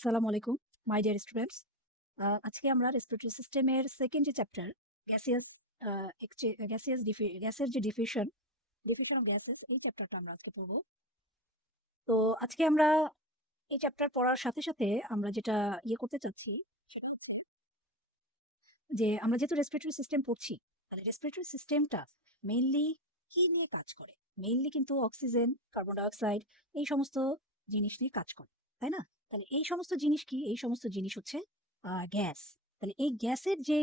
আসসালামু আলাইকুম মাই dear students. আজকে আমরা রেসপিরেটরি সিস্টেমের সেকেন্ড যে চ্যাপ্টার গ্যাসিয়াস গ্যাসের যে ডিফিউশন অফ গ্যাসেস, এই চ্যাপ্টারটা আমরা আজকে পড়বো। তো আজকে আমরা এই চ্যাপ্টার পড়ার সাথে সাথে আমরা যেটা করতে চাচ্ছি সেটা হচ্ছে যে আমরা যেহেতু রেসপিরেটরি সিস্টেম পড়ছি, তাহলে রেসপিরেটরি সিস্টেমটা মেইনলি কি নিয়ে কাজ করে? মেইনলি কিন্তু অক্সিজেন, কার্বন ডাইঅক্সাইড, এই সমস্ত জিনিস নিয়ে কাজ করে, তাই না? তাহলে এই সমস্ত জিনিস কি? এই সমস্ত জিনিস হচ্ছে গ্যাস। তাহলে এই গ্যাসের যে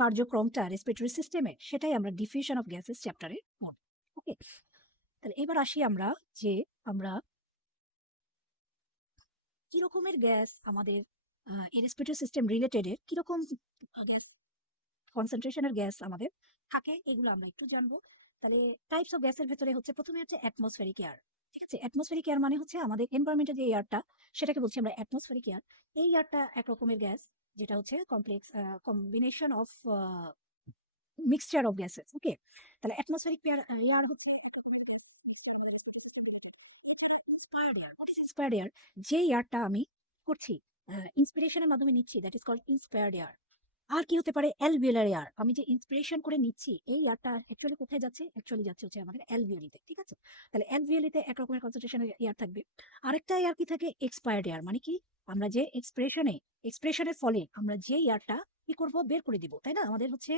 কার্যক্রমটা রেসপিরেটরি সিস্টেমে, সেটাই আমরা ডিফিউশন অফ গ্যাসেস চ্যাপ্টারে পড়ব। ওকে, তাহলে এবার আসি আমরা যে আমরা কি রকমের গ্যাস আমাদের রেসপিরেটরি সিস্টেম রিলেটেড এর কিরকম গ্যাস কনসেন্ট্রেশনের গ্যাস আমাদের থাকে, এগুলো আমরা একটু জানবো। তাহলে টাইপস অফ গ্যাসের ভেতরে হচ্ছে প্রথমে হচ্ছে অ্যাটমসফেরিক এয়ার। ঠিক আছে, অ্যাটমসফেরিক এয়ার মানে হচ্ছে আমাদের এনভায়রনমেন্টের যে এয়ারটা, সেটাকে বলছি আমরা অ্যাটমসফেরিক এয়ার। এই এয়ারটা এক রকমের গ্যাস, যেটা হচ্ছে complex combination of mixture of gases. Okay, তাহলে অ্যাটমসফেরিক এয়ার হচ্ছে inspired air. What is inspired air? যে এয়ারটা আমি করছি, ইন্সপিরেশনের মাধ্যমে নিচ্ছি, that is called inspired air. আর কি হতে পারে? Alveolar air. আমি যে ইন্সপিরেশন করে নিচ্ছি, এই এয়ারটা অ্যাকচুয়ালি কোথায় যাচ্ছে? অ্যাকচুয়ালি যাচ্ছে হচ্ছে আমাদের অ্যালভিওলিতে। ঠিক আছে, তাহলে অ্যালভিওলিতে এক রকমের কনসেন্ট্রেশনের এয়ার থাকবে। আরেকটা এয়ার কি থাকে? Expired air. মানে কি? আমরা যে এক্সপ্রেশনের ফলে আমরা যে এয়ারটা কি করব? বের করে দিব, তাই না? আমাদের হচ্ছে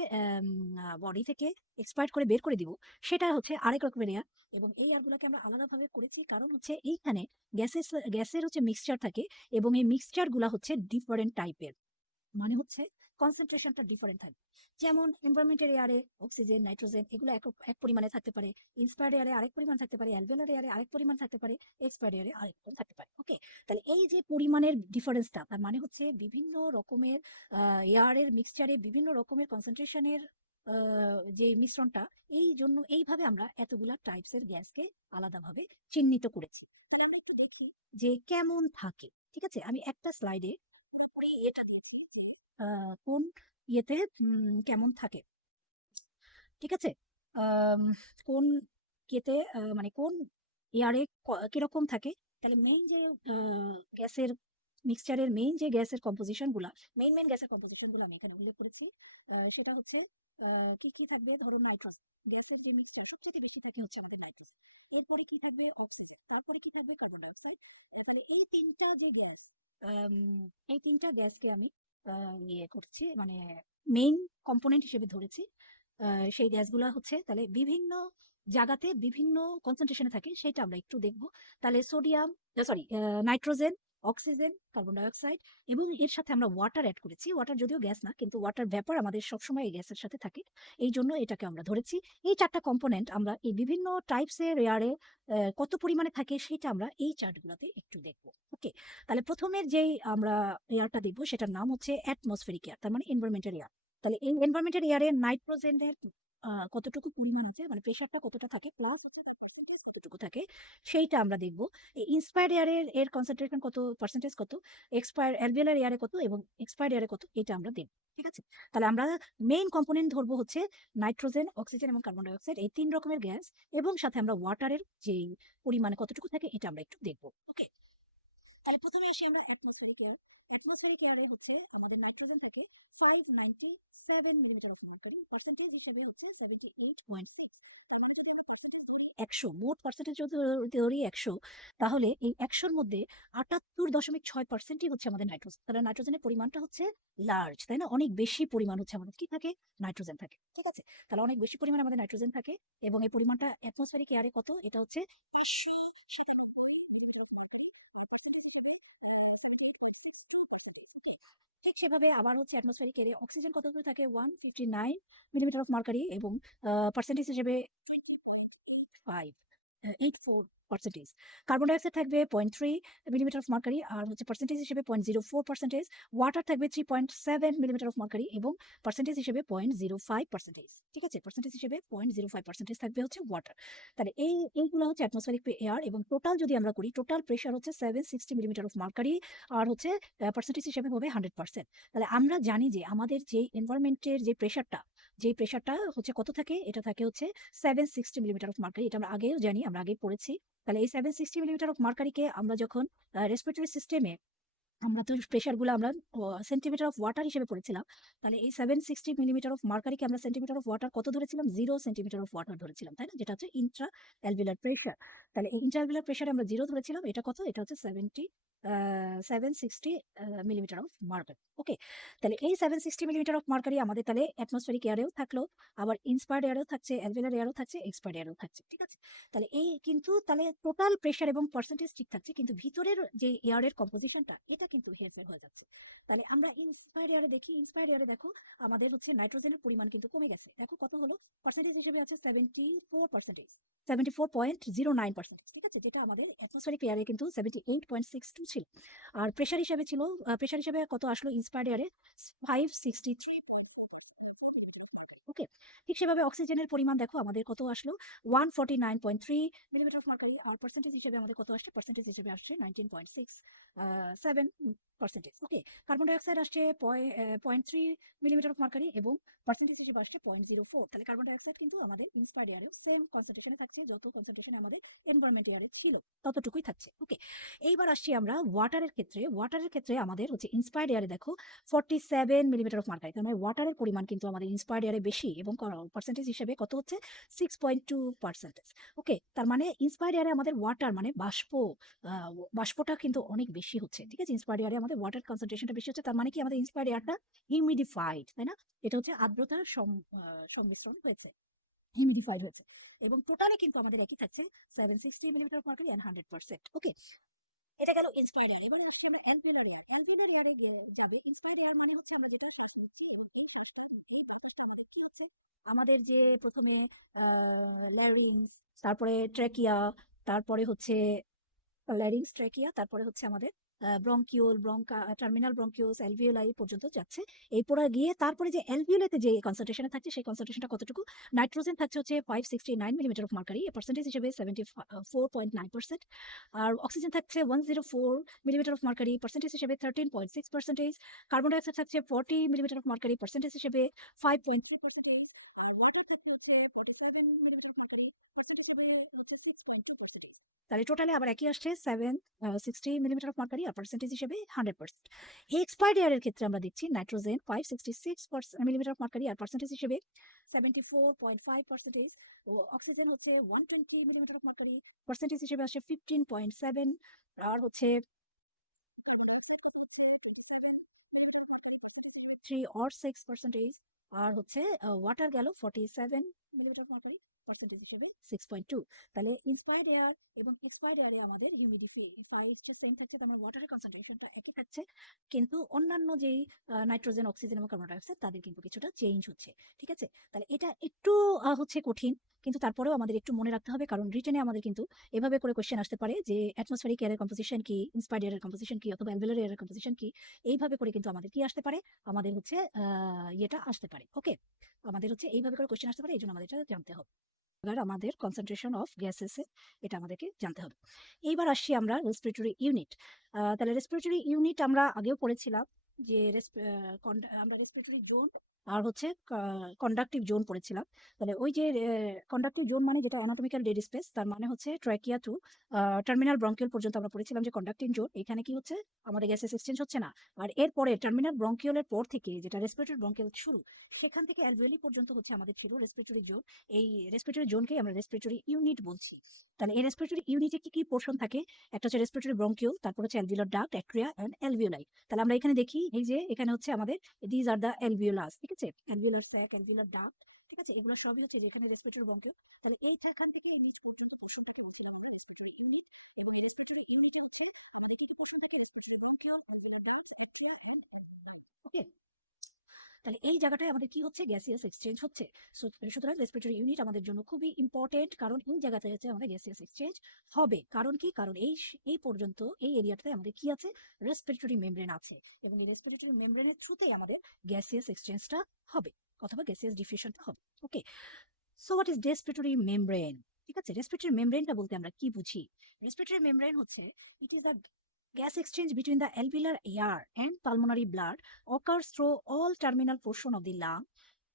বডি থেকে এক্সপায়ার্ড করে বের করে দিব, সেটা হচ্ছে আরেক রকমের এয়ার। এবং এই এয়ারগুলোকে আমরা আলাদাভাবে করেছি, কারণ হচ্ছে এইখানে গ্যাসের হচ্ছে মিক্সচার থাকে, এবং এই মিক্সচার গুলা হচ্ছে ডিফারেন্ট টাইপের। মানে হচ্ছে কনসেন্ট্রেশনটা ডিফারেন্ট থাকবে। যেমন এনভায়রনমেন্টের এয়ারে অক্সিজেন, নাইট্রোজেন এগুলো এক পরিমাণে থাকতে পারে, ইন্সপায়ার্ড এয়ারে আরেক পরিমাণ থাকতে পারে, অ্যালভিওলার এয়ারে আরেক পরিমাণ থাকতে পারে, এক্সপায়ার্ড এয়ারে আরেক পরিমাণ থাকতে পারে। ওকে, তাহলে এই যে পরিমাণের ডিফারেন্সটা, তার মানে হচ্ছে বিভিন্ন রকমের এয়ারের মিক্সচারে বিভিন্ন রকমের কনসেন্ট্রেশনের যে মিশ্রণটা, এই জন্য এইভাবে আমরা এতগুলা টাইপসের গ্যাসকে আলাদাভাবে চিহ্নিত করেছি। তাহলে আমরা একটু দেখি যে কেমন থাকে। ঠিক আছে, আমি একটা স্লাইডে পুরোপুরি এটা দিচ্ছি যে কোন ইয়েতে কেমন থাকে। ঠিক আছে, আম, কোন ইয়েতে মানে কোন এয়ারে কিরকম থাকে। তাহলে মেইন যে গ্যাসের মিক্সচারের মেইন যে গ্যাসের কম্পোজিশন গুলা, মেইন গ্যাসের কম্পোজিশন গুলো আমি এখানে উল্লেখ করেছি। সেটা হচ্ছে কি কি থাকবে? ধরুন নাইট্রোজেন গ্যাসের যে মিক্সচার সবচেয়ে বেশি থাকে হচ্ছে আমাদের নাইট্রোজেন। এরপরে কি থাকবে? অক্সিজেন। তারপরে কি থাকবে? Carbon dioxide. তাহলে এই তিনটা যে গ্যাস, এই তিনটা গ্যাসকে আমি করছি, মানে মেইন কম্পোনেন্ট হিসেবে ধরেছি। সেই গ্যাসগুলা হচ্ছে তাহলে বিভিন্ন জায়গাতে বিভিন্ন কনসেন্ট্রেশনে থাকে, সেটা আমরা একটু দেখব। তাহলে sodium, sorry, nitrogen, oxygen, carbon dioxide, এবং এর সাথে আমরা ওয়াটার অ্যাড করেছি। ওয়াটার যদিও গ্যাস না, কিন্তু ওয়াটার ভ্যাপর আমাদের সবসময় এই গ্যাসের সাথে থাকে, এই জন্য এটাকে আমরা ধরেছি। এই চারটা কম্পোনেন্ট আমরা এই বিভিন্ন টাইপসের এয়ারে কত পরিমাণে থাকে, সেটা আমরা এই চার্টগুলোতে একটু দেখবো। ওকে, তাহলে প্রথমের যেই আমরা এয়ারটা দেখবো, সেটার নাম হচ্ছে অ্যাটমসফেরিক এয়ার, তার মানে এনভায়রনমেন্টাল এয়ার। তাহলে এই এনভায়রনমেন্টাল এয়ারে নাইট্রোজেনের কতটুকু পরিমাণ আছে, মানে প্রেশারটা কতটা থাকে, প্লাস হচ্ছে তার পার্সেন্টেজ কতটুকু থাকে, সেইটা আমরা দেখবো। এই ইন্সপায়ার্ড এয়ারের কনসেন্ট্রেশন কত, পার্সেন্টেজ কত, অ্যালভিওলার এয়ারে কত, এবং এক্সপায়ার্ড এয়ারে কত, এটা আমরা দেখবো। ঠিক আছে, তাহলে আমরা মেইন কম্পোনেন্ট ধরবো হচ্ছে নাইট্রোজেন, অক্সিজেন এবং কার্বন ডাইঅক্সাইড, এই তিন রকমের গ্যাস, এবং সাথে আমরা ওয়াটারের যে পরিমাণে কতটুকু থাকে, এটা আমরা একটু দেখবো। ওকে, তাহলে প্রথমে আসি আমরা অ্যাটমসফেরিক এয়ার। অ্যাটমসফেরিক এয়ারে হচ্ছে আমাদের নাইট্রোজেন থাকে 597 মিলিমিটার অফ মার্কারি, পার্সেন্টেজ হিসেবে হচ্ছে 78 একশো, মোট পার্সেন্টেজ যদি ধরি 100, তাহলে এই 100-র মধ্যে 78.6%ই হচ্ছে আমাদের নাইট্রোজেন। তাহলে নাইট্রোজেনের পরিমাণটা হচ্ছে লার্জ, তাই না? অনেক বেশি পরিমাণ হচ্ছে আমাদের কি থাকে? নাইট্রোজেন থাকে। ঠিক আছে, তাহলে অনেক বেশি পরিমাণ আমাদের নাইট্রোজেন থাকে, এবং এই পরিমাণটা অ্যাটমসফেরিক এয়ারে কত? এটা হচ্ছে 597। ঠিক সেভাবে আবার হচ্ছে অ্যাটমসফেরিক এয়ারে অক্সিজেন কতটুকু থাকে? 159 মিলিমিটার অফ মার্কারি, এবং পার্সেন্টেজ হিসেবে 84%। কার্বন ডাইঅক্সাইড থাকবে 0.3 মিলিমিটার অফ মার্কারি, আর হচ্ছে পার্সেন্টেজ হিসেবে 0.04%। ওয়াটার থাকবে 3.7 মিলিমিটার অফ মার্কারি, এবং পার্সেন্টেজ হিসেবে 0.05%। ঠিক আছে, পার্সেন্টেজ হিসেবে 0.05% থাকবে হচ্ছে ওয়াটার। তাহলে এইগুলো হচ্ছে অ্যাটমসফেরিক এয়ার, এবং টোটাল যদি আমরা করি, টোটাল প্রেশার হচ্ছে 760 মিলিমিটার অফ মার্কারি, আর হচ্ছে পার্সেন্টেজ হিসেবে হবে 100%। তাহলে আমরা জানি যে আমাদের যে এনভায়রনমেন্টের যে প্রেশারটা হচ্ছে কত থাকে, এটা থাকে হচ্ছে 760 মিলিমিটার অফ মার্কারি। এটা আমরা আগেও জানি, আমরা আগে পড়েছি। তাহলে এই 760 মিলিমিটার অফ মার্কারিকে আমরা যখন রেসপিরেটরি সিস্টেমে আমরা তো প্রেশারগুলো আমরা সেন্টিমিটার অফ ওয়াটার হিসেবে পড়েছিলাম। তাহলে এই 760 মিলিমিটার অফ মার্কারিকে আমরা সেন্টিমিটার অফ ওয়াটার কত ধরেছিলাম? 0 সেন্টিমিটার অফ ওয়াটার ধরেছিলাম, তাই না? যেটা হচ্ছে ইন্ট্রা অ্যালভিওলার প্রেশার। তাহলে এই ইন্ট্রা অ্যালভিওলার প্রেশারে আমরা 0 ধরেছিলাম। এটা কত? এটা হচ্ছে 760 মিলিমিটার অফ মার্কারি। ওকে। তাহলে এই 760 মিলিমিটার অফ মার্কারি আমাদের তাহলে অ্যাটমসফেরিক এয়ারেও থাকলো, আবার ইন্সপায়ার্ড এয়ারেও থাকছে, অ্যালভিওলার এয়ারেও থাকছে, এক্সপায়ার্ড এয়ারেও থাকছে। ঠিক আছে? তাহলে এই কিন্তু তাহলে টোটাল প্রেশার এবং পার্সেন্টেজ ঠিক থাকছে, কিন্তু ভিতরের যে এয়ারের কম্পোজিশনটা এটা কিন্তু হেরফের হয়ে যাচ্ছে। তাহলে আমরা ইন্সপায়ার্ড এয়ারে দেখি, ইন্সপায়ার্ড এয়ারে দেখো আমাদের হচ্ছে নাইট্রোজেনের পরিমাণ কিন্তু কমে গেছে। দেখো কত হলো? পার্সেন্টেজ হিসেবে আছে 74%, 74.09%। ঠিক আছে? যেটা আমাদের অ্যাটমসফেরিক এয়ারে কিন্তু 78.62 ছিল। আর প্রেশার হিসেবে ছিল, প্রেশার হিসেবে কত আসলো ইন্সপায়ার্ড এয়ারে? 563.4। ওকে। ঠিক সেভাবে অক্সিজেনের পরিমাণ দেখো আমাদের কত আসলো? 149.3 মিলিমিটার অফ মার্কারি। আর পার্সেন্টেজ হিসেবে আমাদের কত আসছে? পার্সেন্টেজ হিসেবে আসছে 19.67%। ওকে। কার্বন ডাইঅক্সাইড আসছে 0.3 মিলিমিটার অফ মার্কারি এবং পার্সেন্টেজ হিসেবে আসছে 0.04। তাহলে কার্বন ডাইঅক্সাইড কিন্তু আমাদের ইন্সপায়ার্ড এয়ারেও সেম কনসেন্ট্রেশনে থাকছে, যত কনসেন্ট্রেশনে আমাদের এনভায়রনমেন্ট এয়ারে ছিল ততটুকুই থাকছে। ওকে। এইবার আসছি আমরা ওয়াটারের ক্ষেত্রে। ওয়াটারের ক্ষেত্রে আমাদের হচ্ছে ইন্সপায়ার্ড এয়ারে দেখো 47 মিলিমিটার অফ মার্কারি। তার মানে ওয়াটারের পরিমাণ কিন্তু আমাদের ইন্সপায়ার্ড এয়ারে বেশি এবং পার্সেন্টেজ হিসেবে কত হচ্ছে? 6.2%। ওকে। তার মানে ইন্সপায়ার্ড এয়ারে আমাদের ওয়াটার মানে বাষ্প, বাষ্পটা কিন্তু অনেক বেশি হচ্ছে। ঠিক আছে? ইন্সপায়ার্ড এয়ারে আমাদের ওয়াটার কনসেন্ট্রেশনটা বেশি হচ্ছে। তার মানে কি আমাদের ইন্সপায়ার্ড এয়ারটা হিউমিডিফাইড, তাই না? এটা হচ্ছে আর্দ্রতার সংমিশ্রণ হয়েছে, হিউমিডিফাইড হয়েছে। এবং টোটালে কিন্তু আমাদের একই থাকছে 760 মিলিমিটার অফ মার্কারি এন্ড 100%। ওকে। এটা গেল ইন্সপায়ার্ড এয়ার। এবারে আসছি আমরা অ্যালভিওলার এয়ার। অ্যালভিওলার এয়ারে যাবে। ইন্সপায়ার্ড এয়ার মানে হচ্ছে আমরা যেটা শ্বাস নিচ্ছি এবং এই শ্বাসটা নিতে বাতাসটা আমাদের কি হচ্ছে? আমাদের যে প্রথমে ল্যারিংস, তারপরে ট্রেকিয়া, তারপরে হচ্ছে ল্যারিংস, ট্রেকিয়া, তারপরে হচ্ছে আমাদের ব্রঙ্কিওল, টার্মিনাল ব্রঙ্কিওস, অ্যালভিওলাই পর্যন্ত যাচ্ছে। এই পড়া গিয়ে তারপরে যে অ্যালভিওলাতে যে কনসেন্ট্রেশনে থাকছে সেই কনসেন্ট্রেশনটা কতটুকু? নাইট্রোজেন থাকছে হচ্ছে 569 মিলিমিটার অফ মার্কারি, পার্সেন্টেজ হিসেবে 74.9%। আর অক্সিজেন থাকছে 104 মিলিমিটার অফ মার্কারি, পার্সেন্টেজ হিসেবে 13.6%। কার্বন ডাইঅক্সাইড থাকছে 40 মিলিমিটার অফ মার্কারি, পার্সেন্টেজ হিসেবে 5.3%। আর ওয়াটার থাকছে হচ্ছে 47 মিলিমিটার অফ মার্কারি, পার্সেন্টেজ হিসেবে হচ্ছে 6.2%। তাহলে টোটালে আবার একই আসছে 760 মিলিমিটার অফ মার্কারি আর পার্সেন্টেজ হিসেবে 100%। এক্সপায়ার্ড এয়ারের ক্ষেত্রে আমরা দেখছি নাইট্রোজেন 566 মিলিমিটার অফ মার্কারি আর পার্সেন্টেজ হিসেবে 74.5%। ও অক্সিজেন হচ্ছে 120 মিলিমিটার অফ মার্কারি, পার্সেন্টেজ হিসেবে আসছে 15.7। আর হচ্ছে 3 or 6%। আর হচ্ছে ওয়াটার গেল 47 মিলিমিটার মার্কারি, পার্সেন্টেজ হিসেবে 6.2। তাহলে ইন্সপায়ার্ড এয়ার এবং এক্সপায়ার্ড এয়ারে আমাদের হিউমিডিফাইডটা সেম থাকছে, তার মানে ওয়াটারের কনসেন্ট্রেশনটা একই থাকছে, কিন্তু অন্যান্য যেই নাইট্রোজেন, অক্সিজেন এবং কার্বন ডাইঅক্সাইড তাদের কিন্তু কিছুটা চেঞ্জ হচ্ছে। ঠিক আছে? তাহলে এটা একটু হচ্ছে কঠিন, কিন্তু তারপরেও আমাদের একটু মনে রাখতে হবে, কারণ রিটেনে আমাদের কিন্তু এভাবে করে কোশ্চেন আসতে পারে যে অ্যাটমসফেরিক এয়ারের কম্পোজিশন কি, ইন্সপায়ার্ড এয়ারের কম্পোজিশন কি, অথবা অ্যালভিওলার এয়ারের কম্পোজিশন কি। এইভাবে করে কিন্তু আমাদের কি আসতে পারে? আমাদের হচ্ছে ইয়েটা আসতে পারে। ওকে। আমাদের হচ্ছে এইভাবে করে কোশ্চেন আসতে পারে, এই জন্য আমাদের এটা জানতে হবে। এবার আমাদের কনসেন্ট্রেশন অফ গ্যাসেস এটা আমাদেরকে জানতে হবে। এইবার আসছি আমরা রেসপিরেটরি ইউনিট। তাহলে রেসপিরেটরি ইউনিট আমরা আগেও পড়েছিলাম যে আমরা রেসপিরেটরি জোন আর হচ্ছে কন্ডাক্টিভ জোন পড়েছিলাম। তাহলে ওই যে কন্ডাক্টিভ জোন মানে যেটা অ্যানাটমিক্যাল ডেড স্পেস, তার মানে হচ্ছে ট্র্যাকিয়া টু টার্মিনাল ব্রঙ্কিওল পর্যন্ত আমরা পড়েছিলাম যে কন্ডাক্টিভ জোন। এখানে কি হচ্ছে? আমাদের গ্যাসেস এক্সচেঞ্জ হচ্ছে না। আর এরপরে টার্মিনাল ব্রঙ্কিওলের পর থেকে যেটা রেসপিরেটরি ব্রঙ্কিওল শুরু, সেখান থেকে অ্যালভিওলি পর্যন্ত হচ্ছে আমাদের ছিল রেসপিরেটরি জোন। এই রেসপিরেটরি জোনকে আমরা রেসপিরেটরি ইউনিট বলছি। তাহলে এই রেসপিরেটরি ইউনিটে কি কি পোর্শন থাকে? একটা হচ্ছে রেসপিরেটরি ব্রঙ্কিওল, তারপর হচ্ছে alveolar duct, atria and alveoli. তাহলে আমরা এখানে দেখি এই যে এখানে হচ্ছে আমাদের দিজ আর দ্য অ্যালভিওলাস। ঠিক আছে? Alveolar sac, alveolar duct. ঠিক আছে? এগুলো সবই হচ্ছে যেখানে রেসপিরেটরি ব্রঙ্কিওল। তাহলে এইখান থেকে এই নিচ পর্যন্ত পোর্শনটাকে বলছিলাম আমরা রেসপিরেটরি ইউনিট। এবং এই রেসপিরেটরি ইউনিটে হচ্ছে আমাদের কি কি পোর্শন থাকে? Respiratory bronchiole, alveolar duct, atria and alveoli. Okay. তাহলে এই জায়গাটায় আমাদের কি হচ্ছে? গ্যাসিয়াস এক্সচেঞ্জ হচ্ছে। সুতরাং রেসপিরেটরি ইউনিট আমাদের জন্য খুবই ইম্পর্টেন্ট, কারণ এই জায়গাতে হচ্ছে আমাদের গ্যাসিয়াস এক্সচেঞ্জ হবে। কারণ কি? কারণ এই পর্যন্ত এই এরিয়াটাতে আমাদের কি আছে? রেসপিরেটরি মেমব্রেন আছে, এবং এই রেসপিরেটরি মেমব্রেনের থ্রুতেই আমাদের গ্যাসিয়াস এক্সচেঞ্জটা হবে, অথবা গ্যাসিয়াস ডিফিউশনটা হবে। Okay. So what is respiratory membrane? ঠিক আছে? রেসপিরেটরি মেমব্রেনটা বলতে আমরা কি বুঝি? রেসপিরেটরি মেমব্রেন হচ্ছে it is a gas exchange between the alveolar air and pulmonary blood occurs through all terminal portion of the lung,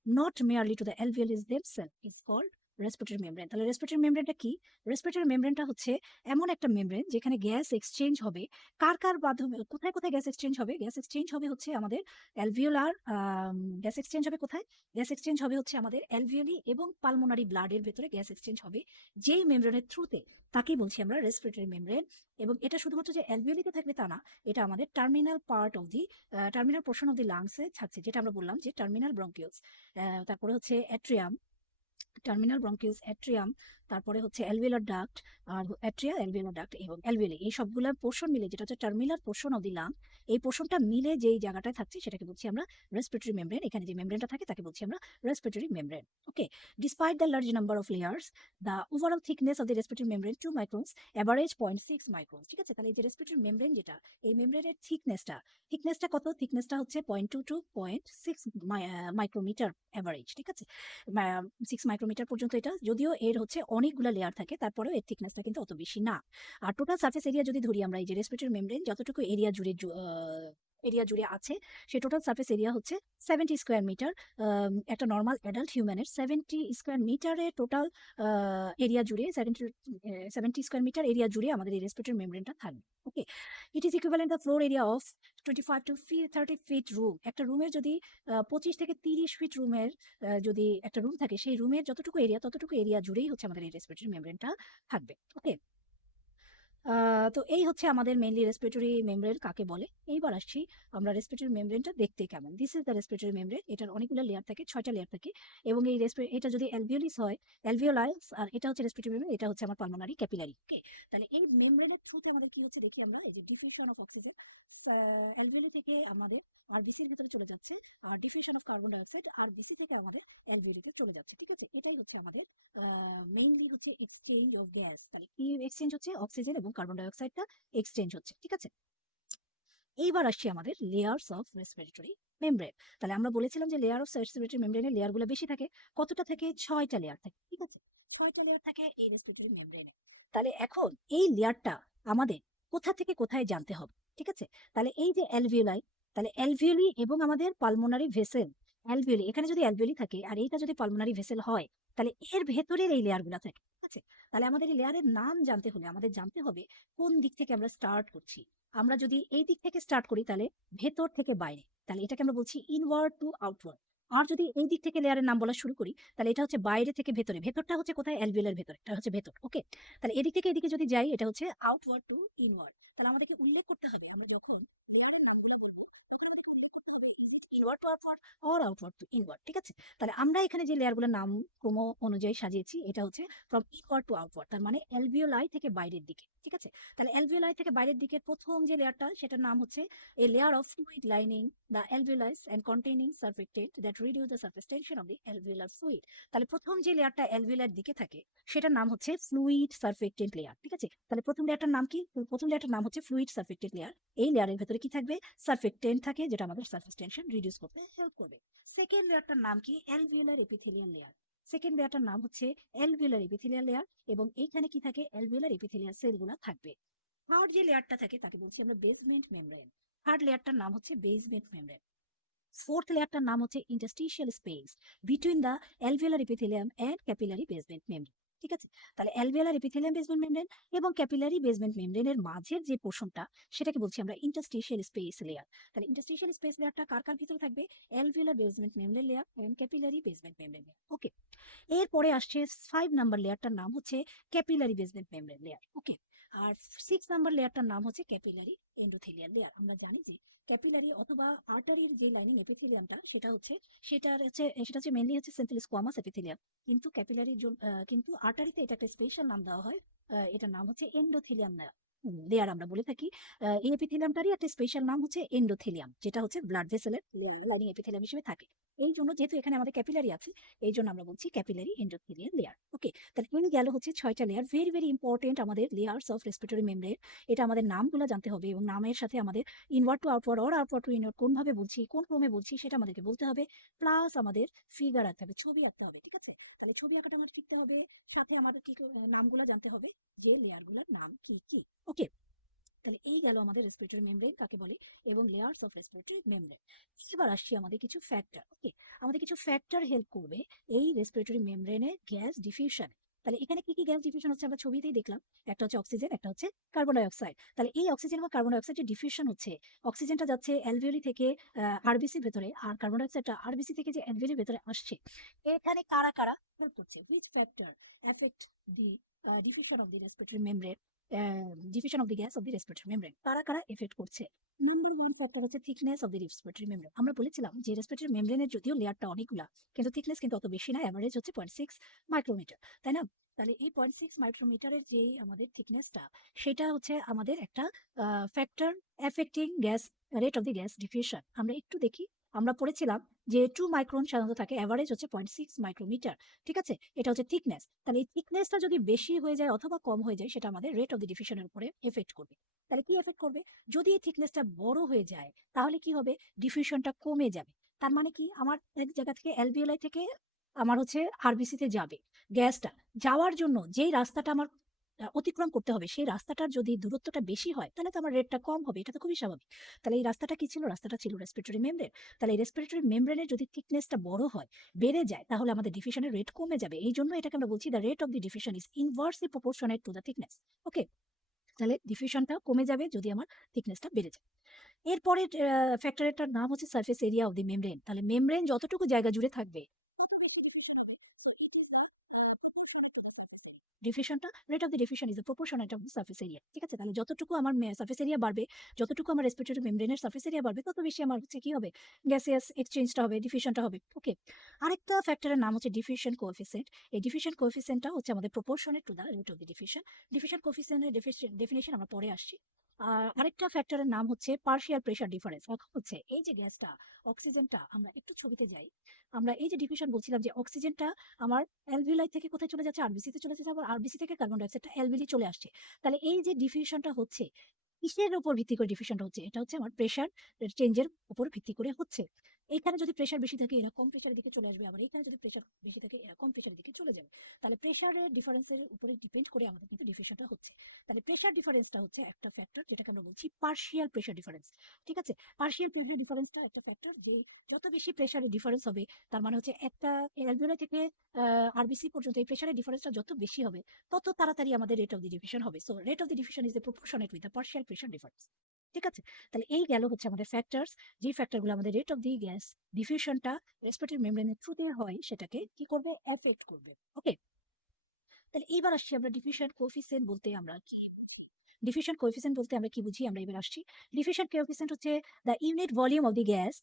not merely to the alveoli themselves, is called respiratory membrane. তাহলে respiratory মেমব্রেনটা কি? Respiratory মেমব্রেনটা হচ্ছে এমন একটা membrane যেখানে gas exchange হবে। কার মাধ্যমে কোথায়, কোথায় গ্যাস এক্সচেঞ্জ হবে? গ্যাস এক্সচেঞ্জ হবে হচ্ছে আমাদের অ্যালভিওলার গ্যাস এক্সচেঞ্জ হবে কোথায়? গ্যাস এক্সচেঞ্জ হবে হচ্ছে আমাদের অ্যালভিওলি এবং পালমোনারি ব্লাডের ভেতরে গ্যাস এক্সচেঞ্জ হবে। যেই মেমব্রেনের থ্রুতে, তাকেই বলছি আমরা রেসপিরেটরি মেমব্রেন। এবং এটা শুধুমাত্র যে অ্যালভিওলিতে থাকবে তা না, এটা আমাদের terminal part of the terminal portion of the লাংসে থাকছে, যেটা আমরা বললাম যে টার্মিনাল ব্রঙ্কিউলস। তারপরে হচ্ছে অ্যাট্রিয়াম, টার্মিনাল ব্রঙ্কিউলস, অ্যাট্রিয়াম, তারপরে হচ্ছে অ্যালভিওলার ডাক্ট, আর অ্যাট্রিয়া, অ্যালভিওলার ডাক্ট এবং অ্যালভিওলি, এই সবগুলা পোর্শন মিলে যেটা হচ্ছে terminal portion of the lung, এই পোর্শনটা মিলে যেই জায়গাটায় থাকছে সেটাকে বলছি আমরা রেসপিরেটরি মেমব্রেন। এখানে যে মেমব্রেনটা থাকে তাকে বলছি আমরা respiratory membrane. Okay, despite the large number of layers, the overall thickness of the respiratory membrane 2 microns, average 0.6 microns. ঠিক আছে, তাহলে এই যে রেসপিরেটরি মেমব্রেন যেটা, এই মেমব্রেনের থিকনেসটা কত? থিকনেসটা হচ্ছে 0.2 টু 0.6 মাইক্রোমিটার অ্যাভারেজ। ঠিক আছে, 6 মাইক্রোমিটার পর্যন্ত এটা, যদিও এর হচ্ছে অনেকগুলো লেয়ার থাকে, তারপরেও এর থিকনেসটা কিন্তু অত বেশি না। আর টোটাল সারফেস এরিয়া যদি ধরি আমরা, এই যে রেসপিরেটরি মেমব্রেন যতটুকু এরিয়া জুড়ে আছে, সেই টোটাল সারফেস এরিয়া হচ্ছে 70 স্কোয়ার মিটার। একটা নর্মাল অ্যাডাল্ট হিউম্যানের 70 স্কোয়ার মিটারে টোটাল এরিয়া জুড়ে, 70 স্কোয়ার মিটার এরিয়া জুড়ে আমাদের এই রেসপিরেটরি মেমব্রেনটা থাকবে। Okay, it is equivalent the floor area of 25 to 30 feet room. একটা রুমের যদি 25 থেকে 30 ফিট রুমের যদি একটা রুম থাকে, সেই রুমের যতটুকু এরিয়া, ততটুকু এরিয়া জুড়েই হচ্ছে আমাদের এই রেসপিরেটরি মেমব্রেনটা থাকবে। ওকে, তো এই হচ্ছে আমাদের মেইনলি রেসপিরেটরি মেমব্রেন কাকে বলে। এইবার আসছি আমরা রেসপিরেটরি মেমব্রেনটা দেখতে কেমন। This is the respiratory membrane. এটার অনেকগুলো লেয়ার থাকে, 6টা লেয়ার থাকে। এবং এই এটা যদি অ্যালভিওলিস হয়, অ্যালভিওলাস, আর এটা হচ্ছে রেসপিরেটরি মেমব্রেন, এটা হচ্ছে আমার পালমোনারি ক্যাপিলারি। ওকে, তাহলে এই মেমব্রেনের থ্রুতে আমাদের কি হচ্ছে দেখি আমরা, এই যে ডিফিউশন অফ অক্সিজেন অ্যালভিওলি থেকে আমাদের আরবিসির ভিতরে চলে যাচ্ছে, আর diffusion of carbon dioxide RBC থেকে আমাদের অ্যালভিওলিতে চলে যাচ্ছে। ঠিক আছে, এটাই হচ্ছে আমাদের মেইনলি হচ্ছে এক্সচেঞ্জ অফ গ্যাস। তাহলে কি এক্সচেঞ্জ হচ্ছে? অক্সিজেন এবং কার্বন ডাইঅক্সাইডটা এক্সচেঞ্জ হচ্ছে। ঠিক আছে, এইবার আসছি আমাদের লেয়ার্স অফ রেসপিরেটরি মেমব্রেন। তাহলে আমরা বলেছিলাম যে লেয়ার অফ রেসপিরেটরি মেমব্রেনের লেয়ারগুলো বেশি থাকে। কতটা থেকে? 6টা লেয়ার থাকে। ঠিক আছে, 6টা লেয়ার থাকে এই রেসপিরেটরি মেমব্রেনে। তাহলে এখন এই লেয়ারটা আমাদের কোথা থেকে কোথায় জানতে হবে। ঠিক আছে, তাহলে এই যে অ্যালভিওলাই, তাহলে অ্যালভিওলি এবং আমাদের পালমোনারি ভেসেল, অ্যালভিওলি, এখানে যদি অ্যালভিওলি থাকে আর এইটা যদি পালমোনারি ভেসেল হয়, তাহলে এর ভেতরের এই লেয়ারগুলো থাকে। ঠিক আছে, তাহলে আমাদের এই লেয়ারের নাম জানতে হলে আমাদের জানতে হবে কোন দিক থেকে আমরা স্টার্ট করছি। আমরা যদি এই দিক থেকে স্টার্ট করি তাহলে ভেতর থেকে বাইরে, তাহলে এটাকে আমরা বলছি ইনওয়ার্ড টু আউটওয়ার্ড। আর যদি এই দিক থেকে লেয়ারের নাম বলা শুরু করি, তাহলে এটা হচ্ছে বাইরে থেকে ভেতরে। ভেতরটা হচ্ছে কোথায়? অ্যালভিওলের ভেতরে, এটা হচ্ছে ভেতর। ওকে, তাহলে এদিক থেকে এদিকে যদি যাই, এটা হচ্ছে আউটওয়ার্ড টু ইনওয়ার্ড। তাহলে আমাদেরকে উল্লেখ করতে হবে আমরা যখন inward to outward or outward to inward. ঠিক আছে, তাহলে আমরা এখানে যে লেয়ারগুলোর নাম ক্রম অনুযায়ী সাজিয়েছি, এটা হচ্ছে ফ্রম ইনওয়ার্ড টু আউটওয়ার্ড, তার মানে অ্যালভিওলাই থেকে বাইরের দিকে। ঠিক আছে, তাহলে অ্যালভিওলাই থেকে বাইরের দিকে প্রথম যে লেয়ারটা, সেটার নাম হচ্ছে a layer of fluid lining the alveolis and containing surfactant that reduce the surface tension of the alveolar fluid. তাহলে প্রথম যে লেয়ারটা অ্যালভিওলার দিকে থাকে, সেটার নাম হচ্ছে ফ্লুইড সারফেক্টেন্ট লেয়ার। ঠিক আছে, তাহলে প্রথম লেয়ারটার নাম কি? প্রথম লেয়ারটার নাম হচ্ছে ফ্লুইড সারফেক্টেন্ট লেয়ার। এই লেয়ারের ভেতরে কি থাকবে? সারফেক্টেন্ট থাকে, যেটা আমাদের সারফেস টেনশন রিডিউস করতে হেল্প করবে। সেকেন্ড লেয়ারটার নাম কি? Alveolar epithelial layer. সেকেন্ড লেয়ারটার নাম হচ্ছে অ্যালভিওলার এপিথেলিয়াল লেয়ার, এবং এইখানে কি থাকে? অ্যালভিওলার এপিথেলিয়াল সেলগুলো থাকবে। থার্ড যে লেয়ারটা থাকে তাকে বলছি আমরা বেসমেন্ট মেমব্রেন। থার্ড লেয়ারটার নাম হচ্ছে বেসমেন্ট মেমব্রেন। ফোর্থ লেয়ারটার নাম হচ্ছে interstitial space between the alveolar epithelium and capillary basement membrane. ঠিক আছে, তাহলে অ্যালভিওলার এপিথেলিয়াম বেসমেন্ট মেমব্রেন এবং ক্যাপিলারি বেসমেন্ট মেমব্রেনের মাঝের যে পোর্শনটা, সেটাকে বলছি আমরা ইন্টারস্টিশিয়াল স্পেস লেয়ার। তাহলে ইন্টারস্টিশিয়াল স্পেস লেয়ারটা কার কার ভিতরে থাকবে? Alveolar basement membrane layer and capillary basement membrane layer. Okay, এরপরে আসছে 5 নাম্বার লেয়ারটার নাম হচ্ছে capillary basement membrane layer. Okay, আর 6 নাম্বার লেয়ারটার নাম হচ্ছে ক্যাপিলারি এন্ডোথেলিয়াল লেয়ার। আমরা জানি যে ক্যাপিলারি অথবা আর্টারির যে লাইনিং এপিথেলিয়ামটা, সেটা হচ্ছে মেইনলি হচ্ছে সিম্পল স্কোয়ামাস এপিথেলিয়াম। কিন্তু ক্যাপিলারির কিন্তু আর্টারিতে এটা একটা স্পেশাল নাম দেওয়া হয়, এটার নাম হচ্ছে এন্ডোথেলিয়াম লেয়ার আমরা বলে থাকি। এই এপিথেলিয়ামটারই একটা স্পেশাল নাম হচ্ছে এন্ডোথেলিয়াম, যেটা হচ্ছে ব্লাড ভেসেলের লাইনিং এপিথেলিয়াম হিসেবে থাকে। এই জন্য যেহেতু এখানে আমাদের ক্যাপিলারি আছে, এই জন্য আমরা বলছি ক্যাপিলারি এন্ডোথেলিয়াল লেয়ার। ওকে, তাহলে এই গেল হচ্ছে 6টা লেয়ার, ভেরি ভেরি ইম্পর্টেন্ট আমাদের লেয়ার্স অফ রেসপিরেটরি মেমব্রেন। এটা আমাদের নামগুলো জানতে হবে, এবং নামের সাথে আমাদের inward to outward or outward to inward কোনভাবে বলছি, কোন ক্রমে বলছি, সেটা আমাদেরকে বলতে হবে। প্লাস আমাদের ফিগার আঁকতে হবে, ছবি আঁকতে হবে। ঠিক আছে, তাহলে ছবি আঁকাটা আমাদের শিখতে হবে, সাথে আমাদের কি নামগুলো জানতে হবে, যে লেয়ারগুলোর নাম কি কি। ওকে, তাহলে এই গেল আমাদের রেসপিরেটরি মেমব্রেন কাকে বলে এবং লেয়ার্স অফ রেসপিরেটরি মেমব্রেন। এবার আসছি আমাদের কিছু ফ্যাক্টর। ওকে, আমাদের কিছু ফ্যাক্টর হেল্প করবে এই রেসপিরেটরি মেমব্রেনের গ্যাস ডিফিউশন। তাহলে এখানে কি কি গ্যাস ডিফিউশন হচ্ছে আমরা ছবিতেই দেখলাম, একটা হচ্ছে অক্সিজেন, একটা হচ্ছে কার্বন ডাই অক্সাইড। তাহলে এই অক্সিজেন এবং কার্বন ডাই অক্সাইড যে ডিফিউশন হচ্ছে, অক্সিজেনটা যাচ্ছে অ্যালভিওলি থেকে আরবিসি ভেতরে, আর কার্বন ডাই অক্সাইডটা আরবিসি থেকে যে অ্যালভিওলি ভেতরে আসছে। এখানে কারা কারা হেল্প করছে, which factor effect the diffusion of the respiratory membrane, diffusion of the gas off the respiratory membrane, কারা কারা এফেক্ট করছে। নাম্বার ওয়ান ফ্যাক্টর হচ্ছে thickness of the respiratory membrane. আমরা বলেছিলাম যে রেসপিরেটরি মেমব্রেনের যদিও লেয়ারটা অনেকগুলা, কিন্তু থিকনেস কিন্তু অত বেশি না, অ্যাভারেজ হচ্ছে 0.6 মাইক্রোমিটার, তাই না? তাহলে এই 0.6 মাইক্রোমিটারের যেই আমাদের থিকনেসটা, সেটা হচ্ছে আমাদের একটা factor affecting gas rate of the gas diffusion. আমরা একটু দেখি, আমরা পড়েছিলাম যে 2 মাইক্রন সাধারণত থাকে, অ্যাভারেজ হচ্ছে 0.6 মাইক্রোমিটার। ঠিক আছে, এটা হচ্ছে থিকনেস। তাহলে এই থিকনেসটা যদি বেশি হয়ে যায় অথবা কম হয়ে যায়, সেটা আমাদের রেট অফ দি ডিফিউশনের উপরে এফেক্ট করবে। তাহলে কি এফেক্ট করবে, যদি এই থিকনেসটা বড় হয়ে যায় তাহলে কি হবে, ডিফিউশনটা কমে যাবে। তার মানে কি, আমার এক জায়গা থেকে অ্যালভিওলাই থেকে আমার হচ্ছে আরবিসি তে যাবে গ্যাসটা, যাওয়ার জন্য যেই রাস্তাটা আমার অতিক্রম করতে হবে, সেই রাস্তাটার যদি দূরত্বটা বেশি হয় তাহলে তো আমার রেটটা কম হবে, এটা তো খুবই স্বাভাবিক। তাহলে এই রাস্তাটা কি ছিল, রাস্তাটা ছিল রেসপিরেটরি মেমব্রেন। তাহলে এই রেসপিরেটরি মেমব্রেনের যদি থিকনেসটা বড় হয়, বেড়ে যায়, তাহলে আমাদের ডিফিউশনের রেট কমে যাবে। এই জন্য এটাকে আমরা বলছি the rate of the diffusion is inversely proportionate to the thickness. Okay, তাহলে ডিফিউশনটা কমে যাবে যদি আমার থিকনেসটা বেড়ে যায়। এরপরে ফ্যাক্টরটার নাম হচ্ছে surface area of the membrane. তাহলে মেমব্রেন যতটুকু জায়গা জুড়ে থাকবে, ডিফিউশনটা, rate of the diffusion is the proportionate of the surface area. ঠিক আছে, তাহলে যতটুকু আমার সারফেস এরিয়া বাড়বে, যতটুকু আমার রেসপিরেটরি মেমব্রেনের সারফেস এরিয়া বাড়বে, তত বেশি আমার হচ্ছে কি হবে, গ্যাসিয়াস এক্সচেঞ্জটা হবে, ডিফিউশনটা হবে। ওকে, আরেকটা ফ্যাক্টরের নাম হচ্ছে ডিফিউশন কোএফিসিয়েন্ট। এই ডিফিউশন কোএফিসিয়েন্টটা হচ্ছে আমাদের proportionate to the rate of the diffusion. Diffusion কোএফিসিয়েন্টের ডেফিনিশন আমরা পরে আসছি। আর আরেকটা ফ্যাক্টরের নাম হচ্ছে পার্শিয়াল প্রেশার ডিফারেন্স। এখন হচ্ছে এই যে গ্যাসটা, অক্সিজেনটা, আমরা একটু ছবিতে যাই। আমরা এই যে ডিফিউশন বলছিলাম যে অক্সিজেনটা আমার অ্যালভিওলাই থেকে কোথায় চলে যাচ্ছে, আরবিসি তে চলে যাচ্ছে, আবার আরবিসি থেকে কার্বন ডাই অক্সাইডটা অ্যালভিওলি চলে আসছে। তাহলে এই যে ডিফিউশনটা হচ্ছে, কিসের উপর ভিত্তি করে ডিফিউশনটা হচ্ছে, এটা হচ্ছে আমার প্রেশার চেঞ্জের উপর ভিত্তি করে হচ্ছে। এইখানে যদি প্রেশার বেশি থাকে এরা কম প্রেশারের দিকে চলে আসবে, আবার এখানে যদি প্রেশার বেশি থাকে এরা কম প্রেশারের দিকে চলে যাবে। তাহলে প্রেশারের ডিফারেন্সের উপরে ডিপেন্ড করে আমাদের কিন্তু ডিফিউশনটা হচ্ছে। তাহলে প্রেশার ডিফারেন্সটা হচ্ছে একটা ফ্যাক্টর, যেটাকে আমরা বলছি পার্শিয়াল প্রেশার ডিফারেন্স। ঠিক আছে, পার্শিয়াল প্রেশার ডিফারেন্সটা একটা ফ্যাক্টর, যে যত বেশি প্রেশারের ডিফারেন্স হবে, তার মানে হচ্ছে একটা অ্যালভিওলাই থেকে আরবিসি পর্যন্ত এই প্রেশারের ডিফারেন্সটা যত বেশি হবে, তত তাড়াতাড়ি আমাদের রেট অফ দি ডিফিউশন হবে। So rate of the diffusion is a proportionate with the partial pressure difference. ঠিক আছে, তাহলে এই গেল হচ্ছে আমাদের ফ্যাক্টরস, যে ফ্যাক্টরগুলো আমাদের রেট অফ দি গ্যাস ডিফিউশনটা রেসপিরেটরি মেমব্রেনের থ্রুতে হয়, সেটাকে কি করবে, এফেক্ট করবে। ওকে, তাহলে এইবার আসছি আমরা ডিফিউশন কোএফিসিয়েন্ট বলতে আমরা কি, ডিফিউশন কোএফিসিয়েন্ট বলতে আমরা কি বুঝি, আমরা এবার আসছি। ডিফিউশন কোএফিসিয়েন্ট হচ্ছে the unit volume of the gas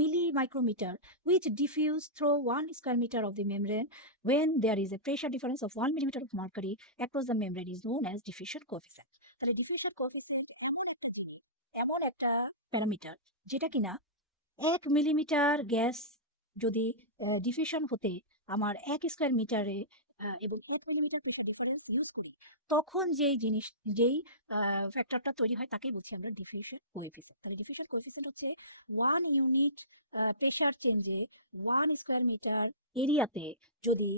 millimicrometer, which diffuse through 1 square meter of the membrane when there is a pressure difference of 1 millimeter of mercury across the membrane is known as diffusion coefficient. তাহলে diffusion coefficient এমন একটা জিনিস, এমন একটা parameter, যেটা কিনা 1 millimetre gas যদি diffusion হতে আমার 1 স্কোয়ার মিটারে এবং 1 মিলিমিটার প্রেশার ডিফারেন্স ইউজ করি, তখন যেই জিনিস, যেই ফ্যাক্টরটা তৈরি হয়, তাকেই বলছি আমরা ডিফিউশন কোএফিসিয়েন্ট। তাহলে ডিফিউশন কোএফিসিয়েন্ট হচ্ছে 1 ইউনিট প্রেশার চেঞ্জে 1 স্কোয়ার মিটার এরিয়াতে যদি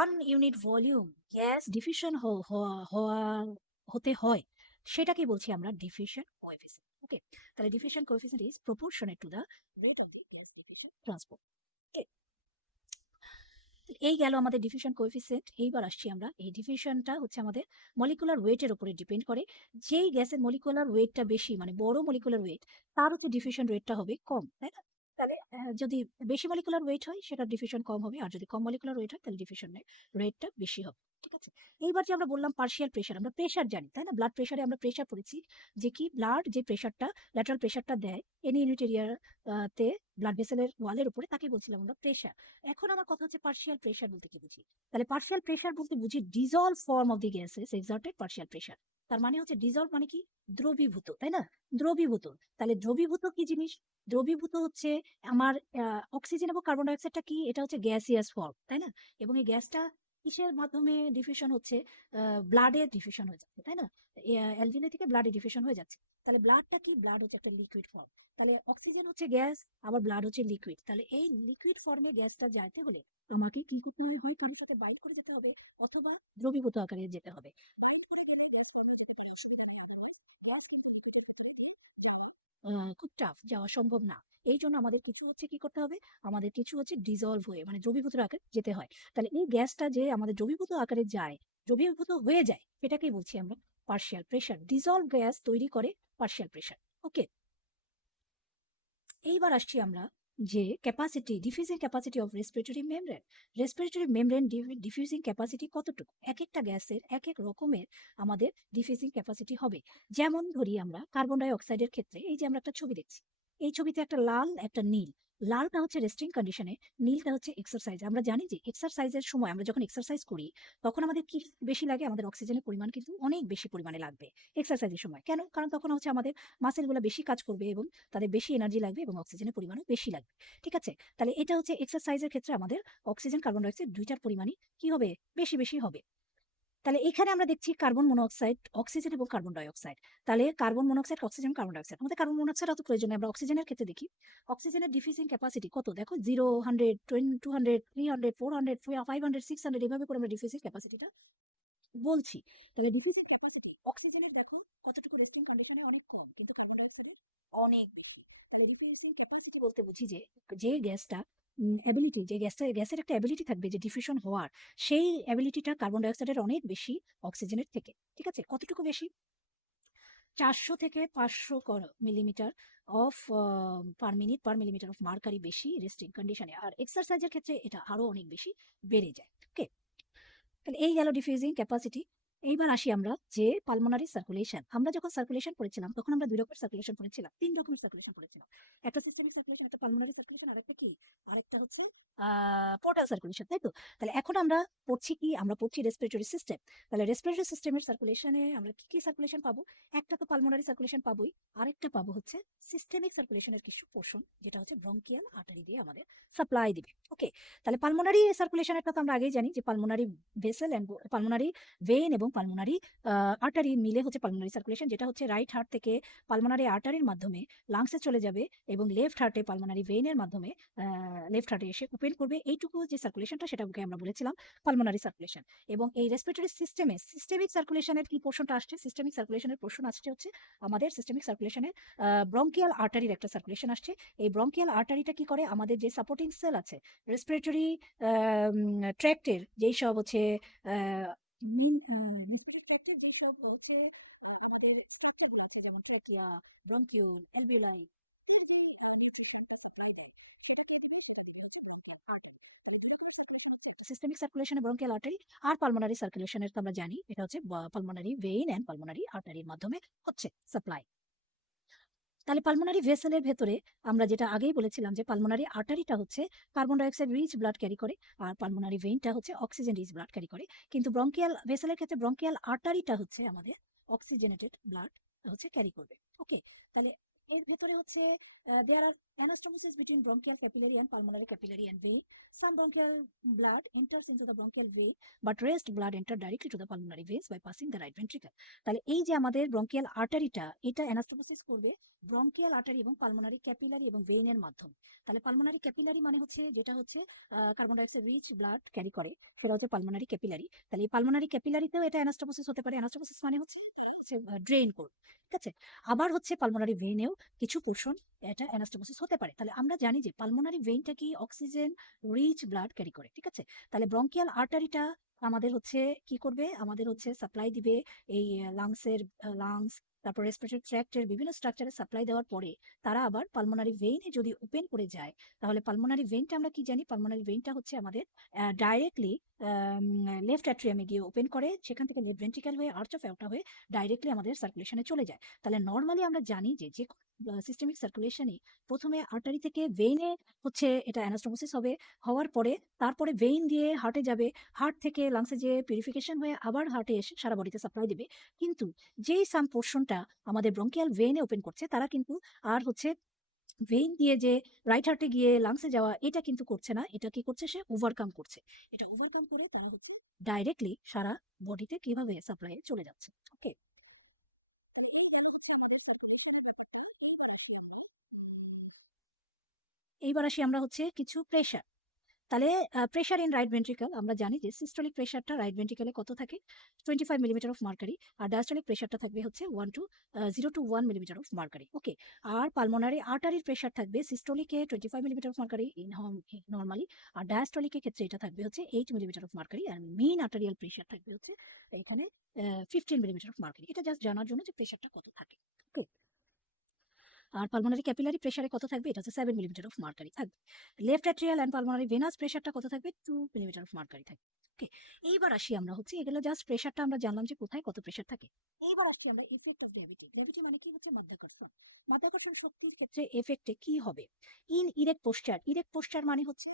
1 ইউনিট ভলিউম গ্যাস ডিফিউশন হতে হয়, সেটাকে বলছি আমরা ডিফিউশন কোএফিসিয়েন্ট। ওকে, তাহলে diffusion coefficient is proportionate to the rate of the gas diffusion transport. এই গেল আমাদের ডিফিউশন কোএফিসিয়েন্ট। এইবার আসছি আমরা, এই ডিফিউশনটা হচ্ছে আমাদের মলিকুলার ওয়েটের উপরে ডিপেন্ড করে। যেই গ্যাসের মলিকুলার ওয়েটটা বেশি, মানে বড় মলিকুলার ওয়েট, তার হচ্ছে ডিফিউশন রেটটা হবে কম, তাই না? তাহলে যদি বেশি মলিকুলার ওয়েট হয়, সেটা ডিফিউশন কম হবে, আর যদি কম মলিকুলার ওয়েট হয়, তাহলে ডিফিউশন রেটটা বেশি হবে। ঠিক আছে, এইবার যে আমরা বললাম পার্শিয়াল প্রেশার, আমরা প্রেশার জানি, তাই না? ব্লাড প্রেশারে আমরা প্রেশার পড়েছি, যে কি ব্লাড যে প্রেশারটা, ল্যাটারাল প্রেশারটা দেয় এনি ইউনিট এরিয়ার তে ব্লাড ভেসেলের ওয়ালের উপরে, তাকে বলছিলাম আমরা প্রেশার। এখন আমার কথা হচ্ছে পার্শিয়াল প্রেশার বলতে কি বুঝি। তাহলে পার্শিয়াল প্রেশার বলতে বুঝি dissolved form of the gases exerted partial pressure. তার মানে হচ্ছে ডিজলভ মানে কি, দ্রবীভূত, তাই না? দ্রবীভূত। তাহলে দ্রবীভূত কি জিনিস, দ্রবীভূত হচ্ছে আমার অক্সিজেন এবং কার্বন ডাই অক্সাইডটা কি, এটা হচ্ছে গ্যাসিয়াস ফর্ম, তাই না? এবং এই গ্যাসটা কিসের মাধ্যমে ডিফিউশন হচ্ছে, ব্লাডে ডিফিউশন হয়ে যাচ্ছে, তাই না? অ্যালভিওলাই থেকে ব্লাডে ডিফিউশন হয়ে যাচ্ছে। তাহলে ব্লাডটা কি, ব্লাড হচ্ছে একটা লিকুইড ফর্ম। তাহলে অক্সিজেন হচ্ছে গ্যাস, আবার ব্লাড হচ্ছে লিকুইড। তাহলে এই লিকুইড ফর্মে গ্যাসটা যাইতে হলে আমাকে কি করতে হয়, হয় কারোর সাথে বাইন্ড করে যেতে হবে, অথবা দ্রবীভূত আকারে যেতে হবে। বাইন্ড করে গেলে গ্যাসটা অসুবিধা হবে। খুব টাফ, যাওয়া সম্ভব না। এই জন্য আমাদের কিছু হচ্ছে কি করতে হবে, আমাদের কিছু হচ্ছে ডিজলভ হয়ে মানে দ্রবীভূত আকারে যেতে হয়। তাহলে এই গ্যাসটা যে আমাদের দ্রবীভূত আকারে যায়, দ্রবীভূত হয়ে যায়, সেটাকেই বলছি আমরা পার্শিয়াল প্রেশার। ডিজলভ গ্যাস তৈরি করে পার্শিয়াল প্রেশার। ওকে, এইবার আসছি আমরা যে capacity, diffusing capacity of respiratory membrane. Respiratory membrane diffusing capacity কতটুকু, এক একটা গ্যাসের এক এক রকমের আমাদের ডিফিউজিং ক্যাপাসিটি হবে। যেমন ধরি আমরা কার্বন ডাই অক্সাইডের ক্ষেত্রে, এই যে আমরা একটা ছবি দেখছি, এই ছবিতে একটা লাল একটা নীল। লালটা হচ্ছে রেস্টিং কন্ডিশনে, নীলটা হচ্ছে এক্সারসাইজ। আমরা জানি যে এক্সারসাইজের সময়, আমরা যখন এক্সারসাইজ করি তখন আমাদের কি বেশি লাগে, আমাদের অক্সিজেনের পরিমাণ কিন্তু অনেক বেশি পরিমাণে লাগবে এক্সারসাইজের সময়। কেন? কারণ তখন হচ্ছে আমাদের মাসেলগুলো বেশি কাজ করবে এবং তাদের বেশি এনার্জি লাগবে এবং অক্সিজেনের পরিমাণও বেশি লাগবে। ঠিক আছে? তাহলে এটা হচ্ছে এক্সারসাইজের ক্ষেত্রে আমাদের অক্সিজেন, কার্বন ডাইঅক্সাইড দুইটার পরিমাণই কি হবে, বেশি বেশি হবে। তাহলে এখানে আমরা দেখছি কার্বন মনোক্সাইড, অক্সিজেন এবং কার্বন ডাইঅক্সাইড। তাহলে carbon monoxide, oxygen, carbon dioxide, আমাদের কার্বন মনোক্সাইড অত প্রয়োজন নেই। আমরা অক্সিজেনের ক্ষেত্রে দেখি, অক্সিজেনের ডিফিউজিং ক্যাপাসিটি কত দেখো, 0, 100, 200, 300, 400, 500, 600, এভাবে করে আমরা ডিফিউজিং ক্যাপাসিটিটা বলছি। তবে ডিফিউজিং ক্যাপাসিটি অক্সিজেনের দেখো কতটুকু, রেস্টিং কন্ডিশনে অনেক কম, কিন্তু কার্বন ডাইঅক্সাইডের অনেক বেশি। তাহলে ডিফিউজিং ক্যাপাসিটি বলতে বুঝি যে যে গ্যাসটা অ্যাবিলিটি, যে গ্যাসের একটা অ্যাবিলিটি থাকবে যে ডিফিউশন হওয়ার, সেই অ্যাবিলিটিটা কার্বন ডাইঅক্সাইডের অনেক বেশি অক্সিজেনের থেকে। ঠিক আছে? কতটুকু বেশি? 400 থেকে 500 millimetre of per millimetre of mercury বেশি রেস্টিং কন্ডিশনে। আর এক্সারসাইজের ক্ষেত্রে এটা আরো অনেক বেশি বেড়ে যায়। ওকে, তাহলে এই গেল ডিফিউজিং ক্যাপাসিটি। এইবার আসি আমরা যে পালমোনারি সার্কুলেশন। আমরা যখন সার্কুলেশন পড়েছিলাম তখন আমরা দুই রকমের সার্কুলেশন পড়েছিলাম, তিন রকমের সার্কুলেশন পড়েছিলাম। একটা সিস্টেমিক সার্কুলেশন, একটা পালমোনারি সার্কুলেশন, আর একটা কি, আরেকটা হচ্ছে পোর্টাল সার্কুলেশন, তাই তো? তাহলে এখন আমরা পড়ছি কি, আমরা পড়ছি রেসপিরেটরি সিস্টেম। তাহলে রেসপিরেটরি সিস্টেমের সার্কুলেশনে আমরা কি কি সার্কুলেশন পাবো? একটা তো পালমোনারি সার্কুলেশন পাবোই, আরেকটা পাবো হচ্ছে সিস্টেমিক সার্কুলেশনের কিছু পোর্শন, যেটা হচ্ছে ব্রঙ্কিয়াল আর্টারি দিয়ে আমাদের সাপ্লাই দিবে। ওকে, তাহলে পালমোনারি সার্কুলেশনেরটা তো আমরা আগেই জানি যে pulmonary vessel and pulmonary vein এবং পালমোনারি আর্টারি মিলে হচ্ছে পালমোনারি সার্কুলেশন, যেটা হচ্ছে রাইট হার্ট থেকে পালমোনারি আর্টারির মাধ্যমে লাংসে চলে যাবে এবং লেফট হার্টে পালমোনারি ভেইনের মাধ্যমে লেফট হার্টে এসে ওপেন করবে। এইটুকু যে সার্কুলেশনটা, সেটাকে আমরা বলেছিলাম পালমোনারি সার্কুলেশন। এবং এই রেসপিরেটরি সিস্টেমে সিস্টেমিক সার্কুলেশনের কি পোর্শনটা আসছে, সিস্টেমিক সার্কুলেশনের পোর্শন আসছে হচ্ছে আমাদের সিস্টেমিক সার্কুলেশনের ব্রঙ্কিয়াল আর্টারির একটা সার্কুলেশন আসছে। এই ব্রঙ্কিয়াল আর্টারিটা কি করে, আমাদের যে সাপোর্টিং সেল আছে রেসপিরেটরি ট্র্যাক্টের, যেই সব হচ্ছে রেসপিরেটরি ট্র্যাক্টের যেই সব হচ্ছে আমাদের স্ট্রাকচার গুলো আছে, যেমন ট্রাকিয়া, ব্রঙ্কিউল, অ্যালভিওলাই, এর যে সিস্টেমিক সার্কুলেশনে ব্রঙ্কিয়াল আর্টারি আর পালমোনারি সার্কুলেশনের তো আমরা জানি এটা হচ্ছে পালমোনারি ভেইন এন্ড পালমোনারি আর্টারির মাধ্যমে হচ্ছে সাপ্লাই। তাহলে পালমোনারি ভেসেলের ভেতরে আমরা যেটা আগেই বলেছিলাম যে পালমোনারি আর্টারিটা হচ্ছে carbon dioxide rich blood carry করে, আর পালমোনারি ভেইনটা হচ্ছে অক্সিজেন রিচ ব্লাড ক্যারি করে। কিন্তু ব্রঙ্কিয়াল ভেসেলের ক্ষেত্রে ব্রঙ্কিয়াল আর্টারিটা হচ্ছে আমাদের অক্সিজেনেটেড ব্লাড হচ্ছে ক্যারি করবে। ওকে, তাহলে এর ভেতরে হচ্ছে there are anastomosis between bronchial capillary and pulmonary capillary and vein. Some bronchial blood enters into the bronchial vein, but rest blood enter directly to the pulmonary veins by passing the right ventricle. তাহলে এই যে আমাদের bronchial আর্টারিটা, এটা anastomosis করবে bronchial artery এবং pulmonary capillary এবং ভেইনের মাধ্যমে। তাহলে পালমোনারি ক্যাপিলারি মানে হচ্ছে যেটা হচ্ছে carbon dioxide rich blood carry করে, সেটা হচ্ছে পালমোনারি ক্যাপিলারি। তাহলে এই পালমোনারি ক্যাপিলারিতেও এটা অ্যানাস্টোমোসিস হতে পারে। অ্যানাস্টোমোসিস মানে হচ্ছে ড্রেন করবে। ঠিক আছে? আবার হচ্ছে পালমোনারি ভেইনেও কিছু পোর্শন এটা অ্যানাস্টোমোসিস হতে পারে। তাহলে আমরা জানি যে পালমোনারি ভেইনটা কি অক্সিজেন রিচ ব্লাড ক্যারি করে। ঠিক আছে? তাহলে ব্রঙ্কিয়াল আর্টারিটা আমাদের হচ্ছে কি করবে, আমাদের হচ্ছে সাপ্লাই দিবে এই লাংসের, লাংস, তারপর রেসপিরেটরি ট্র্যাক্টের বিভিন্ন স্ট্রাকচারে সাপ্লাই দেওয়ার পরে তারা আবার পালমোনারি ভেইনে যদি ওপেন করে যায়, তাহলে পালমোনারি ভেইনটা আমরা কি জানি, পালমোনারি ভেইনটা হচ্ছে আমাদের ডাইরেক্টলি লেফট অ্যাট্রিয়ামে গিয়ে ওপেন করে, সেখান থেকে লেফট ভেন্ট্রিকেল হয়ে আর্চ অফ অ্যাওর্টা হয়ে ডাইরেক্টলি আমাদের সার্কুলেশনে চলে যায়। তাহলে নর্মালি আমরা জানি যে যে সিস্টেমিক সার্কুলেশনে প্রথমে আর্টারি থেকে ভেইনে হচ্ছে এটা অ্যানাস্টোমোসিস হবে, হওয়ার পরে তারপরে ভেইন দিয়ে হার্টে যাবে, হার্ট থেকে লাংসে যে পিউরিফিকেশন হয়ে আবার হার্টে এসে সারা বডিতে সাপ্লাই দিবে। কিন্তু যেই সাম পোর্শনটা আমাদের ব্রঙ্কিয়াল ভেইনে ওপেন করছে, তারা কিন্তু আর হচ্ছে ভেইন দিয়ে যে রাইট হার্টে গিয়ে লাংসে যাওয়া, এটা কিন্তু করছে না। এটা কি করছে, সে ওভারকাম করছে। এটা ওভারকাম করে তারা ডাইরেক্টলি সারা বডিতে কিভাবে সাপ্লাই চলে যাচ্ছে। ওকে, এইবার আসি আমরা হচ্ছে কিছু প্রেশার। তাহলে প্রেশার ইন রাইট ভেন্ট্রিকল আমরা জানি যে সিস্টোলিক প্রেশারটা রাইট ভেন্ট্রিকলে কত থাকে 25 মিলিমিটার অফ মার্কারি, আর ডায়াস্টোলিক প্রেশারটা থাকবে হচ্ছে 0 to 1 millimetre of mercury. Okay, আর পালমোনারি আর্টারির প্রেশার থাকবে সিস্টোলিকে 25 millimetre of mercury in normally, আর ডায়াস্টোলিকের ক্ষেত্রে এটা থাকবে হচ্ছে 8 মিলিমিটার অফ মার্কারি, আর মেইন আর্টারিয়াল প্রেশার থাকবে হচ্ছে এখানে 15 মিলিমিটার অফ মার্কারি। এটা জাস্ট জানার জন্য যে প্রেশারটা কত থাকে। ওকে, আর পালমোনারি ক্যাপিলারি প্রেসারে কত থাকবে, এটা হচ্ছে 7 মিলিমিটার অফ মার্কারি থাকবে। Left atrial and pulmonary venous প্রেসারটা কত থাকবে, 2 মিলিমিটার অফ মার্কারি থাকবে। ওকে, এইবার আসি আমরা হচ্ছে এগুলো জাস্ট প্রেসারটা আমরা জানলাম যে কোথায় কত প্রেসার থাকে। এইবার আসি আমরা এফেক্ট অফ গ্র্যাভিটি। গ্র্যাভিটি মানে কি হচ্ছে মাধ্যাকর্ষণ। মাধ্যাকর্ষণ শক্তির ক্ষেত্রে এফেক্টে কি হবে in erect posture. Erect posture মানে হচ্ছে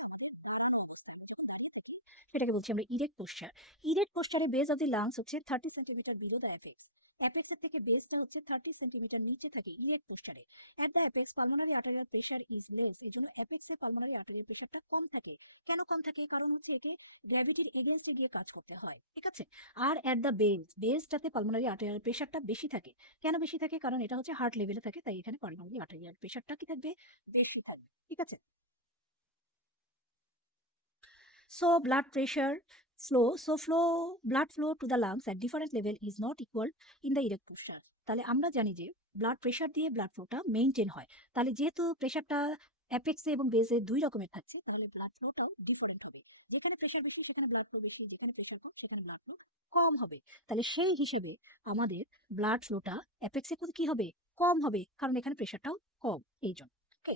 সেটাকে বলছি আমরা ইরেক্ট পোস্চার। ইরেক্ট পোস্চারে বেস অফ দি লাংস হচ্ছে 30 সেন্টিমিটার বিলো দ্য অ্যাপেক্স। অ্যাপেক্সের থেকে বেসটা হচ্ছে 30 সেন্টিমিটার নিচে থাকে ইরেক্ট পোস্চারে। At the apex pulmonary arterial pressure is less, এই জন্য অ্যাপেক্সে পালমোনারি আর্টেরিয়াল প্রেশারটা কম থাকে। কেন কম থাকে, কারণ হচ্ছে একে গ্র্যাভিটির এগেনস্টে গিয়ে কাজ করতে হয়, ঠিক আছে। আর অ্যাট দ্য বেসটাতে পালমোনারি আর্টেরিয়াল প্রেশারটা বেশি থাকে। কেন বেশি থাকে, কারণ এটা হচ্ছে হার্ট লেভেলে থাকে, তাই এখানে পালমোনারি আর্টেরিয়াল প্রেশারটা কি থাকবে, বেশি থাকবে, ঠিক আছে। So blood pressure blood flow to the lungs at different level is not equal in the erect posture. তাহলে আমরা জানি যে ব্লাড প্রেশার দিয়ে ব্লাড ফ্লোটা মেইনটেইন হয়। তাহলে যেহেতু প্রেশারটা অ্যাপেক্সে এবং বেসে দুই রকমের থাকছে, তাহলে ব্লাড ফ্লোটাও ডিফারেন্ট হবে। যেখানে প্রেশার বেশি সেখানে ব্লাড ফ্লো বেশি, যেখানে প্রেশার কম সেখানে ব্লাড ফ্লো কম হবে। তাহলে সেই হিসেবে আমাদের ব্লাড ফ্লোটা অ্যাপেক্সে কি হবে, কম হবে, কারণ এখানে প্রেশারটাও কম এই জন্য। ওকে,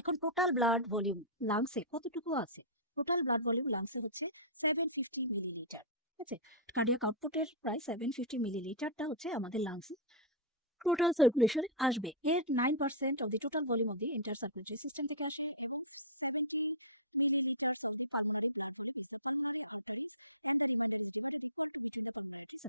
এখন টোটাল ব্লাড ভলিউম লাংসে কতটুকু আছে, টোটাল ব্লাড ভলিউম লাংসে হচ্ছে 750 মিলিলিটার, ঠিক আছে। কার্ডিয়াক আউটপুটের প্রায় 750 মিলিলিটারটা হচ্ছে আমাদের লাংসে টোটাল সার্কুলেশনে আসবে। এর 9% of the total volume of the enter circulatory system থেকে আসে।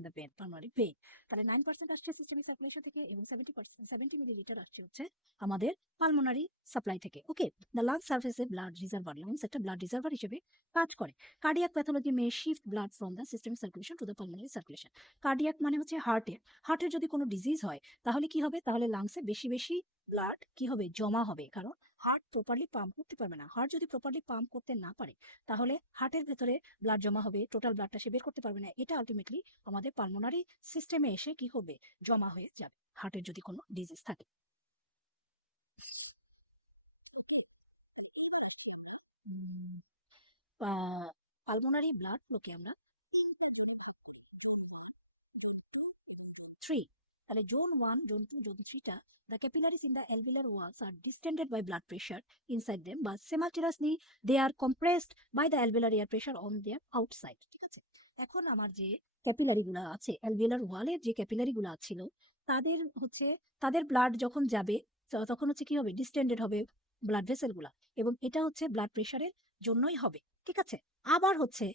the vein, pulmonary vein. তাহলে 9% আসছে সিস্টেমিক সার্কুলেশন থেকে এবং 70 মিলিলিটার আসছে হচ্ছে আমাদের পালমোনারি সাপ্লাই থেকে। ওকে, দ্য লাংস সার্ফেসে ব্লাড রিজার্ভার, লাংস একটা ব্লাড রিজার্ভার হিসেবে কাজ করে। Cardiac pathology may shift blood from the systemic circulation to the pulmonary circulation. Cardiac মানে হচ্ছে হার্টের যদি কোনো ডিজিজ হয় তাহলে কি হবে, তাহলে লাংসে বেশি বেশি ব্লাড কি হবে, জমা হবে, কারণ হার্ট প্রপারলি পাম্প করতে পারবে না। হার্ট যদি প্রপারলি পাম্প করতে না পারে তাহলে হার্টের ভেতরে ব্লাড জমা হবে, টোটাল ব্লাডটা সে বের করতে পারবে না। এটা আলটিমেটলি আমাদের পালমোনারি সিস্টেমে এসে কি হবে, জমা হয়ে যাবে হার্টের যদি কোনো ডিজিজ থাকে। পালমোনারি ব্লাড ফ্লোকে আমরা তিনটা জোনে ভাগ করি, জোন 1, জোন 2 এবং জোন 3। তাহলে জোন 1, জোন 2, জোন 3টা the capillaries in the alveolar walls are distended by blood pressure inside them, but simultaneously they are compressed by the alveolar air pressure on their outside, ঠিক আছে। এখন আমার যে capillary গুলো আছে, alveolar ওয়ালের যে ক্যাপিলারি গুলো ছিল, তাদের হচ্ছে তাদের ব্লাড যখন যাবে তখন হচ্ছে কি হবে, ডিস্টেন্ডেড হবে ব্লাড ভেসেল গুলা, এবং এটা হচ্ছে ব্লাড প্রেশারের জন্যই হবে, ঠিক আছে। আবার হচ্ছে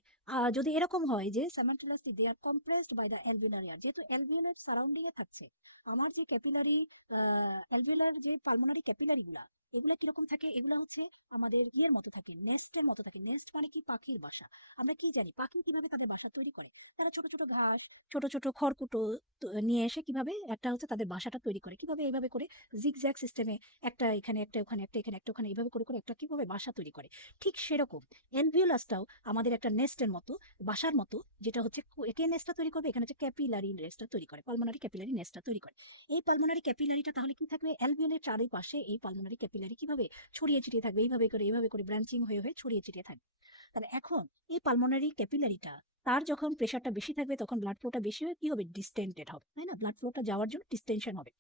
যদি এরকম হয় যে simultaneously they are compressed by the alveolar air, যেহেতু অ্যালভিওলার সারাউন্ডিং এ থাকছে আমার যে ক্যাপিলারি, অ্যালভিওলার যে পালমোনারি ক্যাপিলারি গুলা, এগুলা কিরকম থাকে, এগুলা হচ্ছে আমাদের ইয়ের মতো থাকে, নেস্টের মতো থাকে। নেস্ট মানে কি, পাখির বাসা। আমরা কি জানি পাখি কিভাবে তাদের বাসা তৈরি করে, তারা ছোট ছোট ঘাস, ছোট ছোট খড়কুটো নিয়ে এসে কিভাবে একটা হচ্ছে তাদের বাসাটা তৈরি করে, কিভাবে এইভাবে করে জিগজ্যাগ সিস্টেমে, একটা এখানে একটা ওখানে একটা এখানে একটা ওখানে এইভাবে করে করে একটা কিভাবে বাসা তৈরি করে, ঠিক সেরকম অ্যালভিওলাসটাও আমাদের একটা নেস্টের মতো, বাসার মতো, যেটা হচ্ছে একে নেস্টটা তৈরি করবে, এখানে হচ্ছে ক্যাপিলারি নেস্টটা তৈরি করে, পালমোনারি ক্যাপিলারি নেস্টটা তৈরি করে। এই পালমোনারি ক্যাপিলারিটা তাহলে কি থাকবে, অ্যালভিওলের চারিপাশে এই পালমোনারি ক্যাপিলারি কিভাবে ছড়িয়ে ছিটিয়ে থাকবে, এইভাবে করে ব্রাঞ্চিং হয়ে হয়ে ছড়িয়ে ছিটিয়ে থাকবে। তাহলে এখন এই পালমোনারি ক্যাপিলারিটা, তার যখন প্রেশারটা বেশি থাকবে তখন ব্লাড ফ্লোটা বেশি হয়ে কি হবে, ডিস্টেন্টেড হবে, তাই না, ব্লাড ফ্লোটা যাওয়ার জন্য ডিস্টেনশন হবে।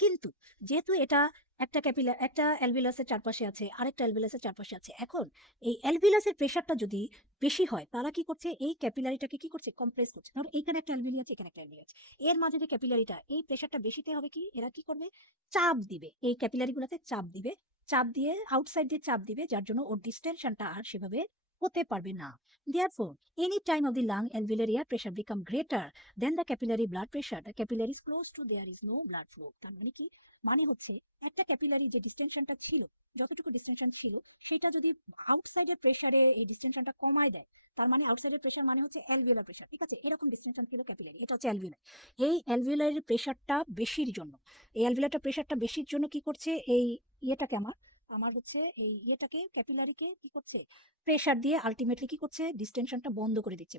কিন্তু যেহেতু এটা একটা অ্যালভিলাসের চারপাশে আছে, আরেকটা অ্যালভিলাসের চারপাশে আছে, এখন এই অ্যালভিলাসের প্রেশারটা যদি বেশি হয় তারা কি করছে, এই ক্যাপিলারিটাকে কি করছে, কম্প্রেস করছে। ধরো এইখানে একটা অ্যালভিলি আছে, এখানে একটা অ্যালভিলি আছে, এর মাঝে যে ক্যাপিলারিটা, এই প্রেশারটা বেশিতে হবে কি, এরা কি করবে, চাপ দিবে, এই ক্যাপিলারি গুলোতে চাপ দিবে, চাপ দিয়ে আউটসাইড দিয়ে চাপ দিবে, যার জন্য ওর ডিস্টেনশনটা আর সেভাবে হতে পারবে না। Therefore, any time of the lung alveolar air pressure become greater than the capillary blood pressure, the capillary is closed to, there is no blood flow. তার মানে কি, মানে হচ্ছে একটা ক্যাপিলারি যে ডিস্টেনশনটা ছিল, যতটুকু ডিস্টেনশন ছিল, সেটা যদি আউটসাইডের প্রেসারে এই ডিস্টেনশনটা কমায় দেয়, তার মানে আউটসাইডের প্রেসার মানে হচ্ছে অ্যালভিওলার প্রেসার, ঠিক আছে। এরকম ডিস্টেনশন ছিল ক্যাপিলারি, এটা হচ্ছে অ্যালভিওলার। এই অ্যালভিওলারের প্রেসারটা বেশির জন্য, এই অ্যালভিওলারটা প্রেসারটা বেশির জন্য কি করছে, এই ইয়েটাকে আমার আমার হচ্ছে এই ইয়েটাকে ক্যাপিলারিকে কি করছে, প্রেসার দিয়ে আলটিমেটলি কি করছে, ডিস্টেনশনটা বন্ধ করে দিচ্ছে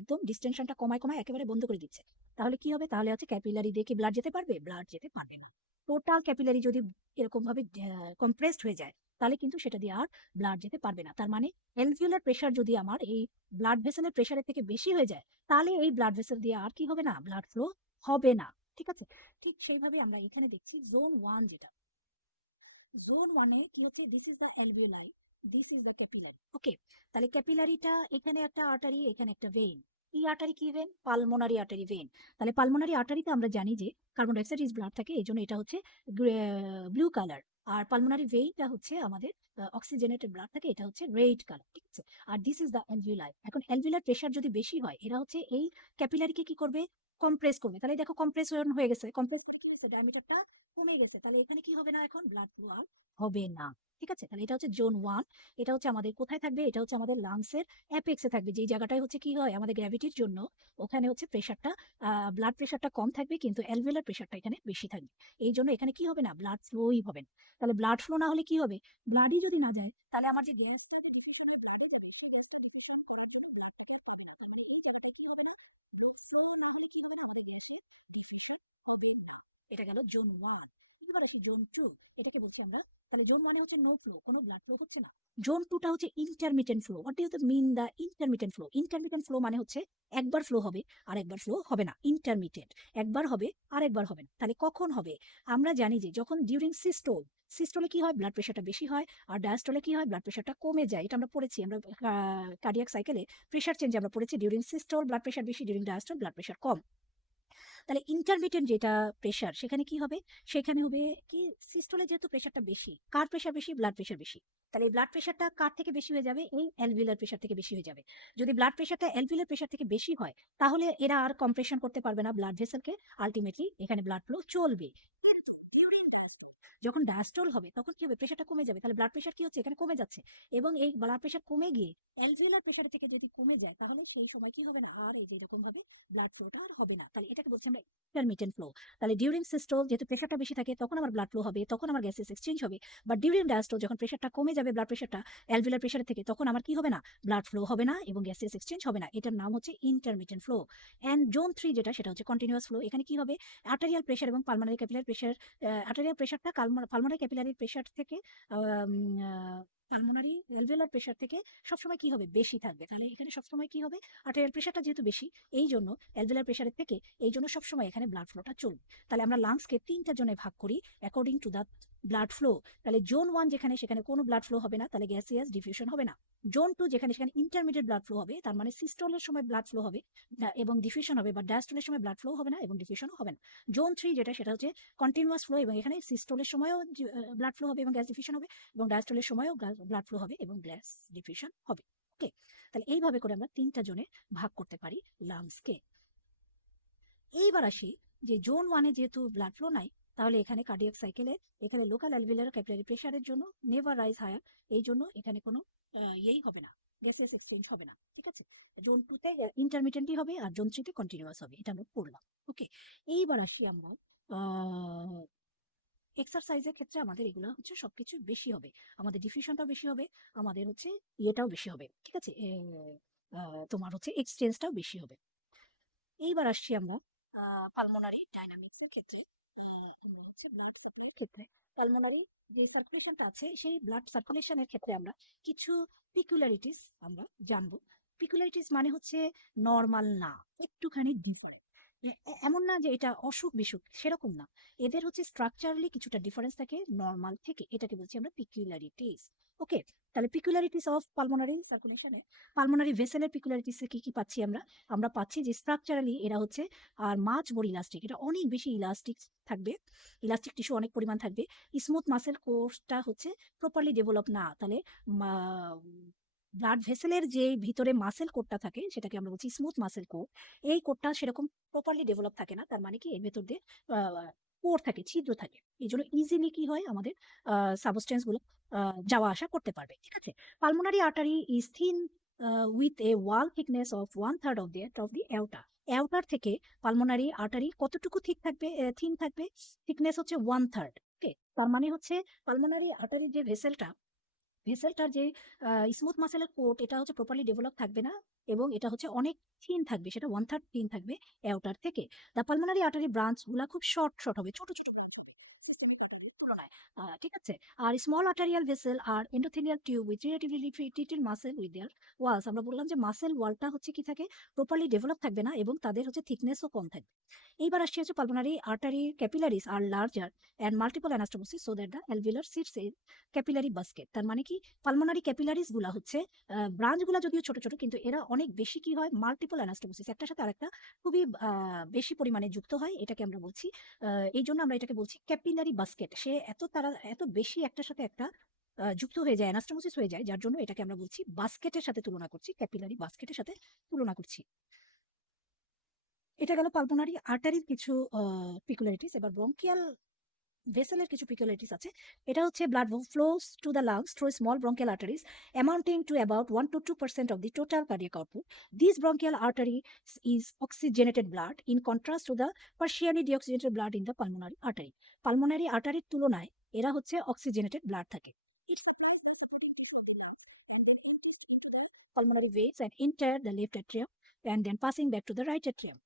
একদম, ডিস্টেনশনটা কমায় কমায় একেবারে বন্ধ করে দিচ্ছে। তাহলে কি হবে, তাহলে হচ্ছে ক্যাপিলারি দিয়ে কি ব্লাড যেতে পারবে? ব্লাড যেতে পারবে না। টোটাল ক্যাপিলারি যদি এরকম ভাবে কম্প্রেসড হয়ে যায়, তাহলে কিন্তু সেটা দিয়ে আর ব্লাড যেতে পারবে না। তার মানে অ্যালভিওলার প্রেসার যদি আমার এই ব্লাড ভেসেলের প্রেসারের থেকে বেশি হয়ে যায়, তাহলে এই ব্লাড ভেসেল দিয়ে আর কি হবে না, ব্লাড ফ্লো হবে না। ঠিক আছে, ঠিক সেইভাবে আমরা এখানে দেখছি জোন 1 যেটা, জোন 1 এ কি হচ্ছে, this is the alveoli, this is the capillary. Okay, তাহলে ক্যাপিলারিটা এখানে একটা আর্টারি, এখানে একটা ভেইন। এই আর্টারি কি ভেইন? Pulmonary artery vein. তাহলে পালমোনারি আর্টারিতে আমরা জানি যে কার্বন ডাইঅক্সাইড ইজ ব্লাড থাকে, এই জন্য এটা হচ্ছে ব্লু কালার। আর পালমোনারি ভেইনটা হচ্ছে আমাদের অক্সিজেনেটেড ব্লাড থাকে, এটা হচ্ছে রেড কালার। ঠিক আছে, আর দিস ইজ দ্য অ্যালভিওলাই। এখন অ্যালভিওলার প্রেশার যদি বেশি হয়, এরা হচ্ছে এই ক্যাপিলারিকে কি করবে, কম্প্রেস করবে। তাহলে দেখো কম্প্রেস হয়ে গেছে, কম্প্রেস ডায়ামিটারটা কমে গেছে, তাহলে এখানে কি হবে না, এখন ব্লাড ফ্লো আর হবে না। ঠিক আছে, তাহলে এটা হচ্ছে জোন 1। এটা হচ্ছে আমাদের কোথায় থাকবে, এটা হচ্ছে আমাদের লাংসের অ্যাপেক্সে থাকবে, যেই জায়গাটায় হচ্ছে কি হয় আমাদের গ্র্যাভিটির জন্য ওখানে হচ্ছে প্রেশারটা, ব্লাড প্রেশারটা কম থাকবে, কিন্তু অ্যালভিওলার প্রেশারটা এখানে বেশি থাকবে। এই জন্য এখানে কি হবে না, ব্লাড ফ্লোই হবে না। তাহলে ব্লাড ফ্লো না হলে কি হবে, ব্লাডই যদি না যায়, তাহলে আমার যে ডিফিউশনে ব্লাডও যাবে, সেই গ্যাসটা ডিফিউশন করার জন্য ব্লাডটাকে পাবে। তাহলে এই জায়গাটা কি হবে না, ব্লাড ফ্লো না হলে কি হবে না, আমাদের গ্যাসে ডিফিউশন হবে না। এটা গেল জোন 1। এবার আসি জোন 2, এটাকে বলছি আমরা, তাহলে জোন 1 হচ্ছে নো ফ্লো, কোনো ব্লাড ফ্লো হচ্ছে না। জোন 2টা হচ্ছে intermittent flow. What do you mean the intermittent flow? Intermittent flow মানে হচ্ছে একবার ফ্লো হবে আর একবার ফ্লো হবে না, ইন্টারমিটেন্ট। একবার হবে আর একবার হবে না। তাহলে কখন হবে? আমরা জানি যে যখন ডিউরিং সিস্টোল, সিস্টোলে কি হয়, ব্লাড প্রেশারটা বেশি হয়, আর ডায়াস্টোলে কি হয়, ব্লাড প্রেশারটা কমে যায়। এটা আমরা পড়েছি, আমরা কার্ডিয়াক সাইকেলে প্রেশার চেঞ্জ আমরা পড়েছি, ডিউরিং সিস্টোল ব্লাড প্রেশার বেশি, ডিউরিং ডায়াস্টোল ব্লাড প্রেশার কম। তাহলে ইন্টারমিটেন্ট যেটা প্রেশার, সেখানে কি হবে, সেখানে হবে কি, সিস্টোলে যেহেতু প্রেশারটা বেশি, কার প্রেশার বেশি, ব্লাড প্রেশার বেশি, তাহলে এই ব্লাড প্রেশারটা কার থেকে বেশি হয়ে যাবে, এই অ্যালভিওলার প্রেশার থেকে বেশি হয়ে যাবে। যদি ব্লাড প্রেশারটা অ্যালভিওলার প্রেশার থেকে বেশি হয়, তাহলে এরা আর কম্প্রেশন করতে পারবে না ব্লাড ভেসেলকে, আলটিমেটলি এখানে ব্লাড ফ্লো চলবে। কিন্তু during যখন ডায়াস্টল হবে, তখন কি হবে, প্রেশারটা কমে যাবে, তাহলে ব্লাড প্রেশার কি হচ্ছে, এখানে কমে যাচ্ছে, এবং এই ব্লাড প্রেশার কমে গিয়ে অ্যালভিওলার প্রেশার থেকে যদি কমে যায়, তাহলে সেই সময় কি হবে না, আর এই যে এরকম ভাবে ব্লাড ফ্লোটা আর হবে না। তাহলে এটাকে বলছি আমরা ইন্টারমিটেন্ট ফ্লো। তাহলে ডিউরিং সিস্টোল যেহেতু প্রেশারটা বেশি থাকে, তখন আমার ব্লাড ফ্লো হবে, তখন আমার গ্যাসেস এক্সচেঞ্জ হবে। বাট ডিউরিং ডায়াস্টল যখন প্রেশারটা কমে যাবে, ব্লাড প্রেশারটা অ্যালভিওলার প্রেশারের থেকে, তখন আমার কি হবে না, ব্লাড ফ্লো হবে না এবং গ্যাসেস এক্সচেঞ্জ হবে না। এটার নাম হচ্ছে ইন্টারমিটেন্ট ফ্লো। অ্যান্ড জোন 3 যেটা, সেটা হচ্ছে কন্টিনিউয়াস ফ্লো। এখানে কি হবে, আর্টেরিয়াল প্রেশার এবং পালমোনারি ক্যাপিলারি প্রেশার, আর্টেরিয়াল প্রেশারটা পালমোনারি ক্যাপিলারি প্রেশার থেকে পালমোনারি অ্যালভিওলার প্রেশার থেকে সবসময় কি হবে, বেশি থাকবে। তাহলে এখানে সবসময় কি হবে, আর্টেরিয়াল প্রেশারটা যেহেতু বেশি, এই জন্য অ্যালভিওলার প্রেশারের থেকে, এই জন্য সবসময় এখানে ব্লাড ফ্লোটা চলবে। তাহলে আমরা লাংসকে 3টা জোনে ভাগ করি according to the blood flow. তাহলে জোন 1 যেখানে, সেখানে কোনো ব্লাড ফ্লো হবে না, তাহলে গ্যাসিয়াস ডিফিউশন হবে না। জোন 2 যেখানে, সেখানে ইন্টারমিডিয়েট ব্লাড ফ্লো হবে, তার মানে সিস্টোলের সময় ব্লাড ফ্লো হবে এবং ডিফিউশন হবে, বা ডায়াস্টোলের সময় ব্লাড ফ্লো হবে না এবং ডিফিউশনও হবে না। জোন 3 যেটা, সেটা হচ্ছে কন্টিনিউয়াস ফ্লো, এবং এখানে সিস্টোলের সময়ও ব্লাড ফ্লো হবে এবং গ্যাস ডিফিউশন হবে, এবং ডায়াস্টোলের সময়ও ব্লাড ফ্লো হবে এবং গ্যাস ডিফিউশন হবে। ওকে, তাহলে এইভাবে করে আমরা 3টা জোনে ভাগ করতে পারি লাংসকে। এইবার আসি যে জোন 1 এ যেহেতু ব্লাড ফ্লো নাই, তাহলে এখানে কার্ডিয়াক সাইকেলে এখানে লোকাল অ্যালভিওলার ক্যাপিলারি প্রেশারের জন্য নেভার রাইজ হায়ার, এই জন্য এখানে কোনো ইয়েই হবে না, গ্যাসেস এক্সচেঞ্জ হবে না। ঠিক আছে, জোন 2 তে ইন্টারমিটেন্টই হবে, আর জোন 3 তে কন্টিনিউয়াস হবে, এটা আমরা পড়লাম। ওকে, এইবার আসি আমরা এক্সারসাইজের ক্ষেত্রে, আমাদের এগুলো হচ্ছে সবকিছু বেশি হবে, আমাদের ডিফিউশনটাও বেশি হবে, আমাদের হচ্ছে ইয়েটাও বেশি হবে। ঠিক আছে, তোমার হচ্ছে এক্সচেঞ্জটাও বেশি হবে। এইবার আসছি আমরা পালমোনারি ডাইনামিক্স এর ক্ষেত্রে। আমরা হচ্ছে ব্লাড সাপ্লাইয়ের ক্ষেত্রে পালমোনারি যে সার্কুলেশনটা আছে, সেই ব্লাড সার্কুলেশনের ক্ষেত্রে আমরা কিছু পিকুলারিটিস আমরা জানবো। পিকুলারিটিস মানে হচ্ছে নর্মাল না, একটুখানি ডিফারেন্ট। এমন না যে এটা অসুখ বিসুখ, সেরকম না। এদের হচ্ছে স্ট্রাকচারালি কিছুটা ডিফারেন্স থাকে নর্মাল থেকে, এটাকে বলছি আমরা পিকুলারিটিস। ওকে, তাহলে পিকুলারিটিস অফ পালমোনারি সার্কুলেশনে, পালমোনারি ভেসেলের পিকুলারিটিস কি কি পাচ্ছি আমরা? আমরা পাচ্ছি যে স্ট্রাকচারালি এরা হচ্ছে আর মাছ মোর ইলাস্টিক, এটা অনেক বেশি ইলাস্টিক থাকবে, ইলাস্টিক টিস্যু অনেক পরিমাণ থাকবে। স্মুথ মাসেল কোর্সটা হচ্ছে প্রপারলি ডেভেলপ না, তাহলে ব্লাড ভেসেলের যে ভিতরে মাসেল কোটটা থাকে, সেটাকে আমরা বলছি স্মুথ মাসেল কোট। এই কোটটা সেরকম প্রপারলি ডেভেলপ থাকে না, তার মানে কি এর ভেতর দিয়ে পোর থাকে, ছিদ্র থাকে, এই জন্য ইজিলি কি হয়, আমাদের সাবস্টেন্স গুলো যাওয়া আসা করতে পারবে। ঠিক আছে, pulmonary artery is thin with a wall thickness of 1/3 of the aorta. অ্যাওটার থেকে পালমোনারি আর্টারি কতটুকু থিক থাকবে, থিন থাকবে, থিকনেস হচ্ছে 1/3। ওকে, তার মানে হচ্ছে পালমোনারি আর্টারির যে ভেসেলটার যে স্মুথ মাসেলের কোট, এটা হচ্ছে প্রপারলি ডেভেলপ থাকবে না, এবং এটা হচ্ছে অনেক থিন থাকবে, সেটা 1/3 থিন থাকবে অ্যাওর্টার থেকে। দ্য পালমোনারি আর্টারি ব্রাঞ্চ গুলা খুব শর্ট হবে, ছোট ছোট তুলনায়। ঠিক আছে? আর স্মল আর্টেরিয়াল ভেসেল আর endothelial tube with relatively treated muscle with their walls. আমরা বললাম যে মাসেল ওয়ালটা হচ্ছে কি থাকে, প্রপারলি ডেভেলপ থাকবে না, এবং তাদের হচ্ছে থিকনেসও কম থাকবে। এইবার আসছে হচ্ছে পালমোনারি আর্টারি ক্যাপিলারিস আর larger and multiple anastomosis so that the alveolar sits a capillary basket. তার মানে কি, পালমোনারি ক্যাপিলারিস গুলা হচ্ছে ব্রাঞ্চ গুলা যদিও ছোট ছোট, কিন্তু এরা অনেক বেশি কি হয়, মাল্টিপল অ্যানাস্টোমোসিস, একটার সাথে আরেকটা খুবই বেশি পরিমাণে যুক্ত হয়, এটাকে আমরা বলছি এই জন্য আমরা এটাকে বলছি ক্যাপিলারি বাস্কেট। সে এত বেশি একটার সাথে একটা যুক্ত হয়ে যায়, অ্যানাস্টোমোসিস হয়ে যায়, যার জন্য এটাকে আমরা বলছি বাস্কেটের সাথে তুলনা করছি, ক্যাপিলারি বাস্কেটের সাথে তুলনা করছি। এটা গেল পালমোনারি আর্টারির কিছু পিকুলারিটিস। এবার ব্রঙ্কিয়াল ভেসেলের কিছু পিকুলারিটিস আছে। এটা হচ্ছে blood flows to the lungs through small bronchial arteries amounting to about 1 to 2% of the total cardiac output. These bronchial artery is oxygenated blood in contrast to the partially deoxygenated blood in the pulmonary artery. Pulmonary আর্টারির তুলনায় এরা হচ্ছে oxygenated blood থাকে। Pulmonary veins and enter the left atrium and then passing back to the right atrium.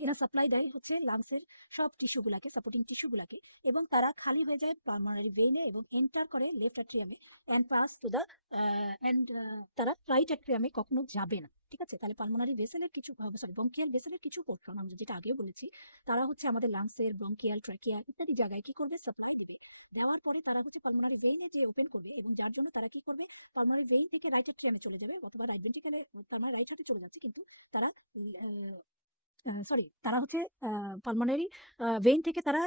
এরা supply দেয় হচ্ছে লাংসের সব টিস্যুগুলাকে, supporting টিস্যুগুলাকে, এবং তারা খালি হয়ে যায় পালমোনারি ভেইনে এবং এন্টার করে লেফট অ্যাট্রিয়ামে and pass to the and তারা রাইট অ্যাট্রিয়ামে কখনো যাবে না। ঠিক আছে? তাহলে পালমোনারি ভেসেলের কিছু, সরি, ব্রঙ্কিয়াল ভেসেলের কিছু পোর্শন আমরা যেটা আগেও বলেছি, তারা হচ্ছে আমাদের লাংসের ব্রঙ্কিয়াল, ট্র্যাকিয়া ইত্যাদি জায়গায় কি করবে, সাপ্লাই দিবে। দেওয়ার পরে তারা হচ্ছে পালমোনারি ভেইনে যে ওপেন করবে, এবং যার জন্য তারা কি করবে, পালমোনারি ভেইন থেকে রাইট অ্যাট্রিয়ামে চলে যাবে, অথবা রাইট ভেন্ট্রিকেলে, তার মানে রাইট হার্টে চলে যাচ্ছে, কিন্তু তারা সরি, তারা হচ্ছে পালমোনারি ভেইন থেকে তারা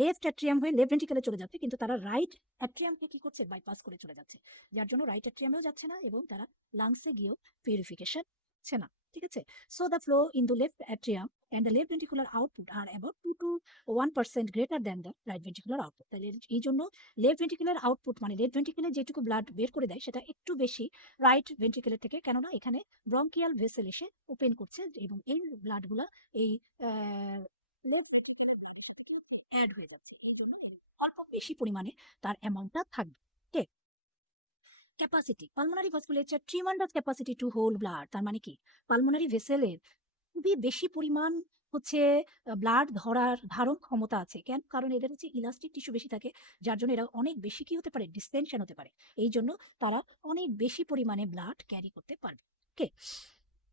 লেফট অ্যাট্রিয়াম হয়ে লেফট ভেন্ট্রিকেলে চলে যাচ্ছে, কিন্তু তারা রাইট অ্যাট্রিয়ামকে কি করছে, বাইপাস করে চলে যাচ্ছে, যার জন্য রাইট অ্যাট্রিয়ামেও যাচ্ছে না, এবং তারা লাংসে গিয়েও পিউরিফিকেশন হচ্ছে না। ঠিক আছে? So the flow in the left atrium and the left ventricular output are about 2 to 1% greater than the right ventricular output. তাহলে এই জন্য লেফট ভেন্ট্রিকুলার আউটপুট, মানে লেফট ভেন্ট্রিকেলে যেটুকু ব্লাড বের করে দেয়, সেটা একটু বেশি রাইট ভেন্ট্রিকেলের থেকে, কেননা এখানে ব্রঙ্কিয়াল ভেসেল এসে ওপেন করছে, এবং এই ব্লাডগুলা এই লেফট ভেন্ট্রিকুলার ব্লাডের সাথে অ্যাড হয়ে যাচ্ছে, এই জন্য অল্প বেশি পরিমাণে তার অ্যামাউন্টটা থাকবে। ঠিক। Capacity, pulmonary vasculature tremendous capacity to hold blood. তার মানে কি, পালমোনারি ভেসেলের খুবই বেশি পরিমাণ হচ্ছে ব্লাড ধারণ ক্ষমতা আছে। কেন? কারণ এদের হচ্ছে ইলাস্টিক টিস্যু বেশি থাকে, যার জন্য এরা অনেক বেশি কি হতে পারে, ডিসটেনশন হতে পারে। এই জন্য তারা অনেক বেশি পরিমাণে ব্লাড ক্যারি করতে পারবে। ওকে,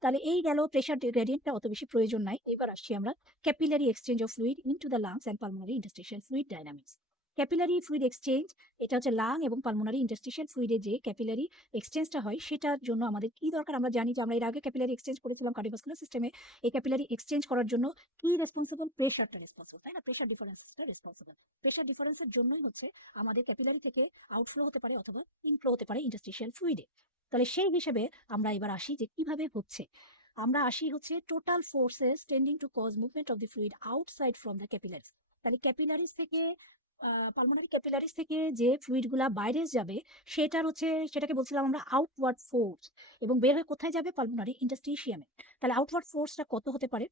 তাহলে এই গেল প্রেশার গ্রেডিয়েন্টটা অত বেশি প্রয়োজন নাই। এবার আসছি আমরা capillary exchange of fluid into the lungs and pulmonary interstitial fluid dynamics. Capillary fluid exchange, এটা হচ্ছে লাং এবং পালমোনারি ইন্টারস্টিশিয়াল ফ্লুইডে যে ক্যাপিলারি এক্সচেঞ্জটা হয়, সেটার জন্য আমাদের কি দরকার, আমরা জানি যে আমরা এর আগে ক্যাপিলারি এক্সচেঞ্জ করেছিলাম কার্ডিওভাস্কুলার সিস্টেমে। এই ক্যাপিলারি এক্সচেঞ্জ করার জন্য কি রেসপন্সিবল, প্রেশারটা রেসপন্সিবল, তাই না? প্রেশার ডিফারেন্সটা রেসপন্সিবল। প্রেশার ডিফারেন্সের জন্যই হচ্ছে আমাদের ক্যাপিলারি থেকে আউটফ্লো হতে পারে অথবা ইনফ্লো হতে পারে ইন্টারস্টিশিয়াল ফ্লুইডে। তাহলে সেই হিসেবে আমরা এবার আসি যে কিভাবে হচ্ছে। আমরা আসি হচ্ছে total forces tending to cause movement of the fluid outside from the capillaries. তাহলে ক্যাপিলারিজ থেকে, পালমোনারি ক্যাপিলারিজ থেকে যে ফ্লুইড গুলা বাইরে যাবে, সেটাকে বলছিলাম আমরা আউটওয়ার্ড ফোর্স, এবং বের হয়ে কোথায় যাবে, পালমোনারি ইন্টারস্টিশিয়ামে। তাহলে আউটওয়ার্ড ফোর্সটা কত হতে পারে,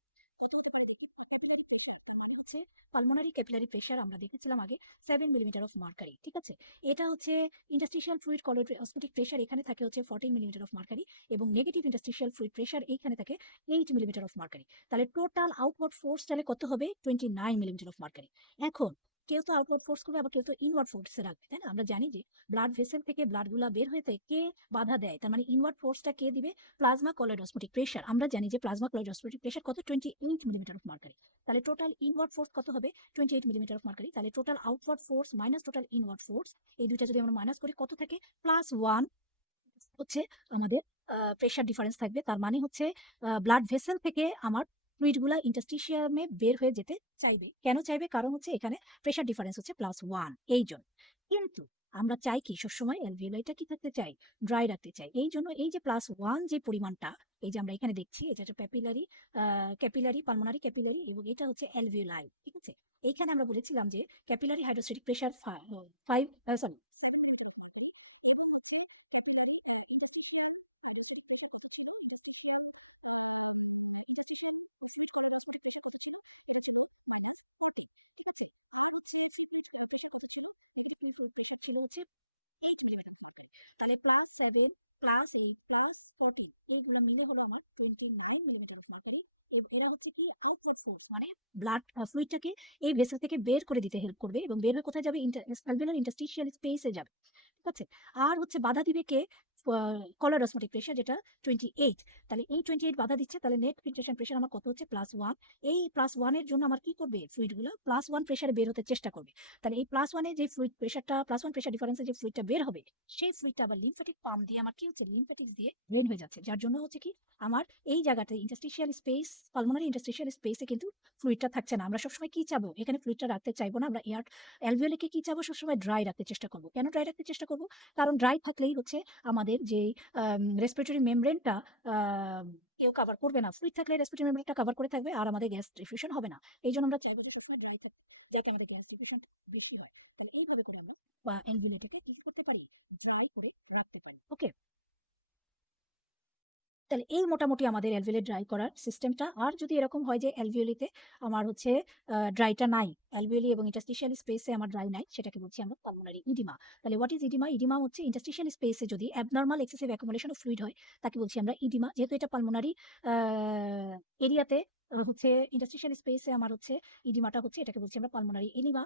দেখি। ক্যাপিলারি প্রেশার মানে হচ্ছে পালমোনারি ক্যাপিলারি প্রেশার আমরা দেখেছিলাম আগে 7 মিলিমিটার অফ মার্কারি। ঠিক আছে? এটা হচ্ছে ইন্টারস্টিশিয়াল ফ্লুইড অসমোটিক প্রেশার, এখানে থাকে হচ্ছে 14 মিলিমিটার অফ মার্কারি, এবং নেগেটিভ ইন্টারস্টিশিয়াল ফ্লুইড প্রেশার এইখানে থাকে 8 মিলিমিটার অফ মার্কারি। তাহলে টোটাল আউটওয়ার্ড ফোর্স তাহলে কত হবে, 29 মিলিমিটার অফ মার্কারি। এখন কেউ তো আউটওয়ার্ড ফোর্স করবে, আবার কেউ তো ইনওয়ার্ড ফোর্সে রাখবে, তাই না? আমরা জানি যে ব্লাড ভেসেল থেকে ব্লাড গুলা বের হতে কে বাধা দেয়, তার মানে ইনওয়ার্ড ফোর্সটা কে দিবে, প্লাজমা কলয়েড অসমোটিক প্রেশার। আমরা জানি যে প্লাজমা কলয়েড অসমোটিক প্রেশার কত, 28 মিলিমিটার অফ মার্কারি। তাহলে টোটাল ইনওয়ার্ড ফোর্স কত হবে, 28 মিলিমিটার অফ মার্কারি। তাহলে total outward force minus total inward force, এই দুইটা যদি আমরা মাইনাস করি, কত থাকে, +1 হচ্ছে আমাদের প্রেশার ডিফারেন্স থাকবে। তার মানে হচ্ছে ব্লাড ভেসেল থেকে আমার ফ্লুইড গুলা ইন্টারস্টিশিয়ামে বের হয়ে যেতে চাইবে। কেন চাইবে? কারণ হচ্ছে এখানে প্রেশার ডিফারেন্স হচ্ছে +1, এই জন্য। কিন্তু আমরা চাই কি, সবসময় অ্যালভিওলাইটা কি থাকতে চাই, ড্রাই রাখতে চাই। এই জন্য এই যে +1 যে পরিমাণটা, এই যে আমরা এখানে দেখছি, এটা হচ্ছে ক্যাপিলারি পালমোনারি ক্যাপিলারি, এবং এটা হচ্ছে অ্যালভিওলাই। ঠিক আছে? এইখানে আমরা বলেছিলাম যে capillary hydrostatic pressure 5, sorry, fluid pressure ছিল হচ্ছে 8 মিলিমিটার। তাহলে +7 +8 +14 এইগুলো মিলে হলো আমার 29 মিলিমিটার অফ মার্কারি। এরা হচ্ছে কি আউটওয়ার্ড ফোর্স, মানে ব্লাড ফ্লুইডটাকে এই ভেসেল থেকে বের করে দিতে হেল্প করবে, এবং বের হয়ে কোথায় যাবে? অ্যালভিওলার ইন্টারস্টিশিয়াল স্পেসে যাবে। ঠিক আছে? আর হচ্ছে বাধা দিবে কে? কলার অসমোটিক প্রেশার, যেটা 28। তাহলে এই 28 বাধা দিচ্ছে, তাহলে নেট ফিল্ট্রেশন প্রেশার আমার কত হচ্ছে? +1। এই +1 এর জন্য আমার কি করবে? ফ্লুইডগুলো +1 প্রেশারে বের হতে চেষ্টা করবে। তাহলে এই +1 এ যে ফ্লুইড প্রেশারটা, +1 প্রেশার ডিফারেন্সে যে ফ্লুইডটা বের হবে, সেই ফ্লুইডটা আবার লিম্ফ্যাটিক পাম্প দিয়ে আমার কি হচ্ছে? লিম্ফ্যাটিক্স দিয়ে ড্রেন হয়ে যাচ্ছে। যার জন্য হচ্ছে কি আমার এই জায়গাতে ইন্টারস্টিশিয়াল স্পেস, পালমোনারি ইন্টারস্টিশিয়াল স্পেসে কিন্তু ফ্লুইডটা থাকছে না। আমরা সবসময় কি চাবো? এখানে ফ্লুইডটা রাখতে চাইবো না। আমরা এয়ার অ্যালভিওলিকে কি চাবো? সবসময় ড্রাই রাখতে চেষ্টা করবো। কেন ড্রাই রাখতে চেষ্টা করবো? কারণ ড্রাই থাকলেই হচ্ছে আমাদের যে রেসপিরেটরি মেমব্রেনটা কেউ কভার করবে না। ফ্লুইড থাকলে রেসপিরেটরি মেমব্রেনটা কভার করে থাকবে আর আমাদের গ্যাস ডিফিউশন হবে না। এইজন্য আমরা চাইবো যে সবসময় ড্রাই থাকবে, যাতে আমাদের গ্যাস ডিফিউশন বেশি হয়। তাহলে এইভাবে করে আমরা অ্যালভিওলিটাকে কি করতে পারি? ড্রাই করে রাখতে পারি। ওকে? তাহলে এই মোটামুটি আমাদের অ্যালভিওলি ড্রাই করার সিস্টেমটা। আর যদি এরকম হয় যে অ্যালভিওলিতে আমার হচ্ছে ড্রাইটা নাই, অ্যালভিওলি এবং ইন্টারস্টিশিয়াল স্পেসে আমার ড্রাই নাই, সেটাকে বলছি আমরা পালমোনারি ইডিমা। তাহলে হোয়াট ইজ ইডিমা? ইডিমা হচ্ছে ইন্টারস্টিশিয়াল স্পেসে যদি abnormal excessive accumulation of fluid হয়, তাকে বলছি আমরা ইডিমা। যেহেতু এটা পালমোনারি এরিয়াতে হচ্ছে, ইন্টারস্টিশিয়াল স্পেসে আমার হচ্ছে ইডিমাটা হচ্ছে, এটাকে বলছি আমরা pulmonary enema.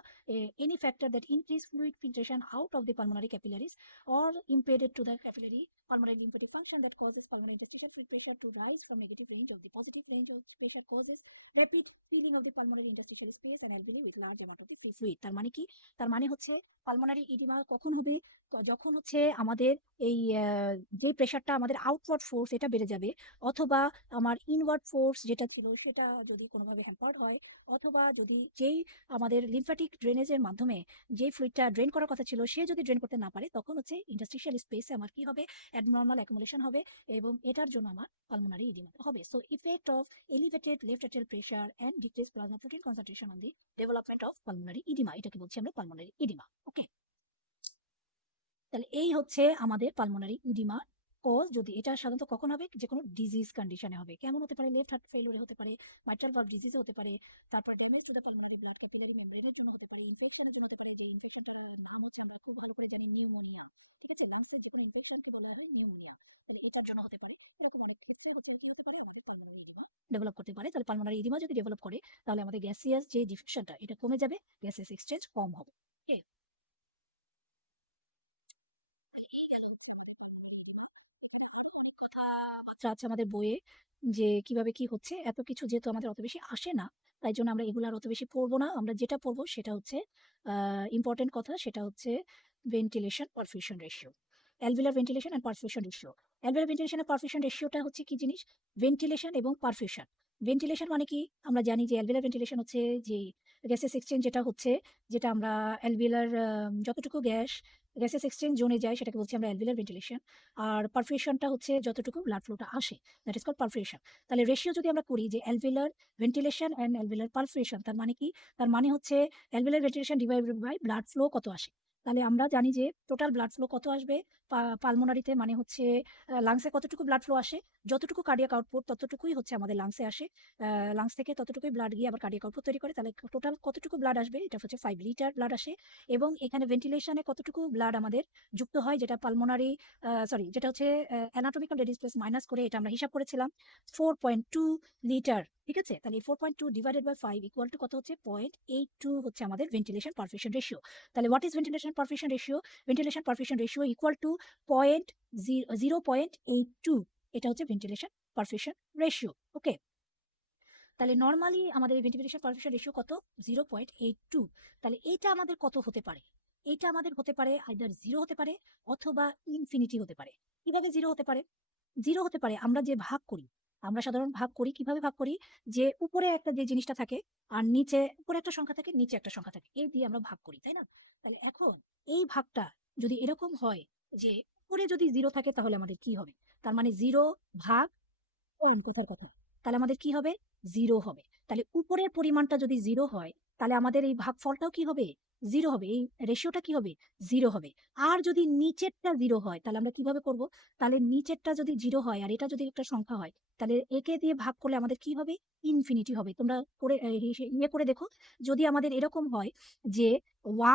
Any factor that increase fluid filtration out of the pulmonary capillaries or impeded to the capillary pulmonary lymphatic function that causes pulmonary interstitial fluid pressure to rise from negative range of the positive range of pressure causes rapid filling of the pulmonary interstitial space and alveoli with large amount of the free fluid। তার মানে কি? তার মানে হচ্ছে pulmonary oedema কখন হবে? যখন হচ্ছে আমাদের এই যে প্রেশারটা আমাদের আউটওয়ার্ড ফোর্স এটা বেড়ে যাবে, অথবা আমার ইনওয়ার্ড ফোর্স যেটা ছিল সেটা যদি কোনোভাবে হ্যাম্পার্ড হয়, অথবা যদি যেই আমাদের লিম্ফ্যাটিক ড্রেনেজের মাধ্যমে যে ফ্লুইডটা ড্রেন করার কথা ছিল সে যদি ড্রেন করতে না পারে, তখন হচ্ছে ইন্টারস্টিশিয়াল স্পেসে আমার কি হবে? অ্যাবনর্মাল অ্যাকুমুলেশন হবে, এবং এটার জন্য আমার পালমোনারি ইডিমা হবে। So effect of elevated left atrial pressure and decrease plasma protein concentration on the development of pulmonary oedema, এটাকে বলছি আমরা পালমোনারি ইডিমা। ওকে? তাহলে এই হচ্ছে আমাদের পালমোনারি ইডিমা কজ। যদি এটা সাধারণত কখন হবে? যে কোনো ডিজিজ কন্ডিশনে হবে। কেমন হতে পারে? লেফট হার্ট ফেলিউরে হতে পারে, মাইট্রাল ভালভ ডিজিজে হতে পারে, তারপর damage to the pulmonary blood capillary মেমব্রেনের জন্য হতে পারে, ইনফেকশনের জন্য হতে পারে। যে ইনফেকশনটার নাম হচ্ছে আমরা খুব ভালো করে জানি নিউমোনিয়া। ঠিক আছে? লাংসের যে কোনো ইনফেকশনকে বলা হয় নিউমোনিয়া। তাহলে এটার জন্য হতে পারে। এরকম অনেক ক্ষেত্রে হচ্ছে কি হতে পারে? আমাদের পালমোনারি ইডিমা ডেভেলপ করতে পারে। তাহলে পালমোনারি ইডিমা যদি ডেভেলপ করে, তাহলে আমাদের গ্যাসিয়াস যে ডিফিউশনটা এটা কমে যাবে, গ্যাসিয়াস এক্সচেঞ্জ কম হবে। ওকে? তাহলে এই কথাবার্তা আছে আমাদের বইয়ে, যে কিভাবে কি হচ্ছে। এত কিছু যেহেতু আমাদের অত বেশি আসে না, তাই জন্য আমরা এগুলো আর অত বেশি পড়বো না। আমরা যেটা পড়বো সেটা হচ্ছে ইম্পর্টেন্ট কথা, সেটা হচ্ছে ventilation perfusion ratio, alveolar ventilation and perfusion ratio. Alveolar ventilation and perfusion রেশিওটা হচ্ছে কি জিনিস? ভেন্টিলেশন এবং পারফিউশন। ভেন্টিলেশন মানে কি? আমরা জানি যে অ্যালভিলার ভেন্টিলেশন হচ্ছে যে গ্যাসেস এক্সচেঞ্জ যেটা হচ্ছে, যেটা আমরা অ্যালভিলার যতটুকু গ্যাসেস এক্সচেঞ্জ জোনে যায় সেটাকে বলছি আমরা অ্যালভিলার ভেন্টিলেশন। আর পারফিউশনটা হচ্ছে যতটুকু ব্লাড ফ্লোটা আসে, দ্যাট ইজ কল্ড পারফিউশন। তাহলে রেশিও যদি আমরা করি যে alveolar ventilation and alveolar perfusion, তার মানে কি? তার মানে হচ্ছে alveolar ventilation divided by blood flow কত আসে। তাহলে আমরা জানি যে টোটাল ব্লাড ফ্লো কত আসবে পালমোনারিতে, মানে হচ্ছে লাংসে কতটুকু ব্লাড ফ্লো আসে, যতটুকু কার্ডিয়াক আউটপুট ততটুকুই হচ্ছে আমাদের লাংসে আসে। লাংস থেকে ততটুকুই ব্লাড গিয়ে আবার কার্ডিয়াক আউটপুট তৈরি করে। তাহলে টোটাল কতটুকু ব্লাড আসবে? এটা হচ্ছে 5 লিটার ব্লাড আসে। এবং এখানে ভেন্টিলেশনে কতটুকু ব্লাড আমাদের যুক্ত হয়, যেটা পালমোনারি সরি, যেটা হচ্ছে অ্যানাটমিক্যাল ডেড স্পেস মাইনাস করে এটা আমরা হিসাব করেছিলাম 4.2 লিটার। ঠিক আছে? তাহলে এই 4.2 ডিভাইডেড বাই 5 ইকুয়াল টু কত হচ্ছে? 0.82 হচ্ছে আমাদের ভেন্টিলেশন পারফিউশন রেশিও। তাহলে what is ventilation perfusion ratio? Ventilation perfusion ratio equal to 0.82। এটা হচ্ছে ভেন্টিলেশন পারফিউশন রেশিও। ওকে? তাহলে নরমালি আমাদের ভেন্টিলেশন পারফিউশন রেশিও কত? 0.82। তাহলে এইটা আমাদের কত হতে পারে? এইটা আমাদের হতে পারে আইদার 0 হতে পারে অথবা ইনফিনিটি হতে পারে। কিভাবে 0 হতে পারে? 0 হতে পারে আমরা যে ভাগ করি, আমরা সাধারণ ভাগ করি, কিভাবে ভাগ করি? যে উপরে একটা যে জিনিসটা থাকে আর নিচে, উপরে একটা সংখ্যা থাকে, নিচে একটা সংখ্যা থাকে। এই দিয়ে আমরা ভাগ করি, তাই না? তাহলে এখন এই ভাগটা যদি এরকম হয় যে উপরে যদি 0 থাকে তাহলে আমাদের কি হবে? তার মানে 0 ভাগ 1 কথার কথা। তাহলে আমাদের কি হবে? 0 হবে। তাহলে উপরের পরিমাণটা যদি 0 হয়, তাহলে আমাদের এই ভাগফলটাও কি হবে? 0 হবে। এই রেশিওটা কি হবে? 0 হবে। আর যদি নিচেরটা 0 হয়, তাহলে আমরা কিভাবে করব? তাহলে নিচেরটা যদি 0 হয় আর এটা যদি একটা সংখ্যা হয়, তাহলে একে দিয়ে ভাগ করলে আমাদের কি হবে? ইনফিনিটি হবে। তোমরা করে ইয়ে করে দেখো। যদি আমাদের এরকম হয় যে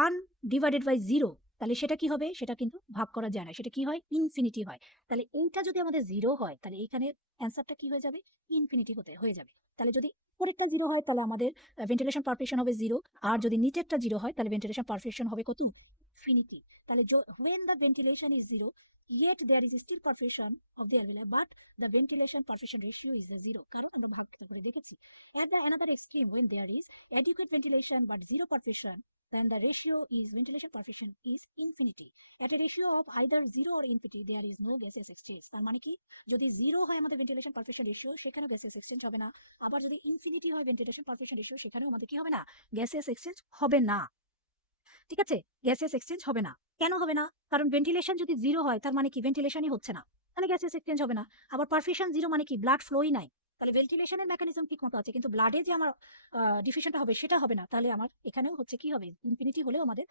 1 ডিভাইডেড বাই 0, তাহলে সেটা কি হবে? সেটা কিন্তু ভাগ করা যায় না। সেটা কি হয়? ইনফিনিটি হয়। তাহলে এইটা যদি আমাদের 0 হয়, তাহলে এইখানে অ্যান্সারটা কি হয়ে যাবে? ইনফিনিটি হয়ে যাবে। তাহলে যদি উপরেরটা 0 হয়, তাহলে আমাদের ভেন্টিলেশন পারফেকশন হবে 0। আর যদি নিচেরটা 0 হয়, তাহলে ভেন্টিলেশন পারফেকশন হবে কত? ইনফিনিটি। তাহলে when the ventilation is 0, yet there is still perfusion of the alveoli, but the ventilation perfusion ratio is a 0. কারণ আমরা ভাগ করে দেখেছি। At the another extreme, when there is adequate ventilation but zero perfusion, then the ratio is ventilation perfusion is infinity. At a ratio of either 0 or infinity, there is no gaseous exchange. তার মানে কি? যদি 0 হয় আমাদের ventilation perfusion ratio, সেখানেও gaseous exchange হবে না। আবার যদি infinity হয় ventilation perfusion ratio, সেখানেও আমাদের কি হবে না? gaseous exchange হবে না। ঠিক আছে? গ্যাসিয়াস এক্সচেঞ্জ হবে না। কেন হবে না? কারণ ভেন্টিলেশন যদি 0 হয়, তার মানে কি? ভেন্টিলেশনই হচ্ছে না। তাহলে গ্যাসিয়াস এক্সচেঞ্জ হবে না। আবার পারফিউশন 0 মানে কি? ব্লাড ফ্লোই নাই। তাহলে ভেন্টিলেশনের মেকানিজম ঠিকমতো আছে, কিন্তু ব্লাডে যে আমার ডিফিউশনটা হবে, সেটা হবে না। তাহলে আমার এখানেও হচ্ছে কি হবে? ইনফিনিটি হলেও আমাদের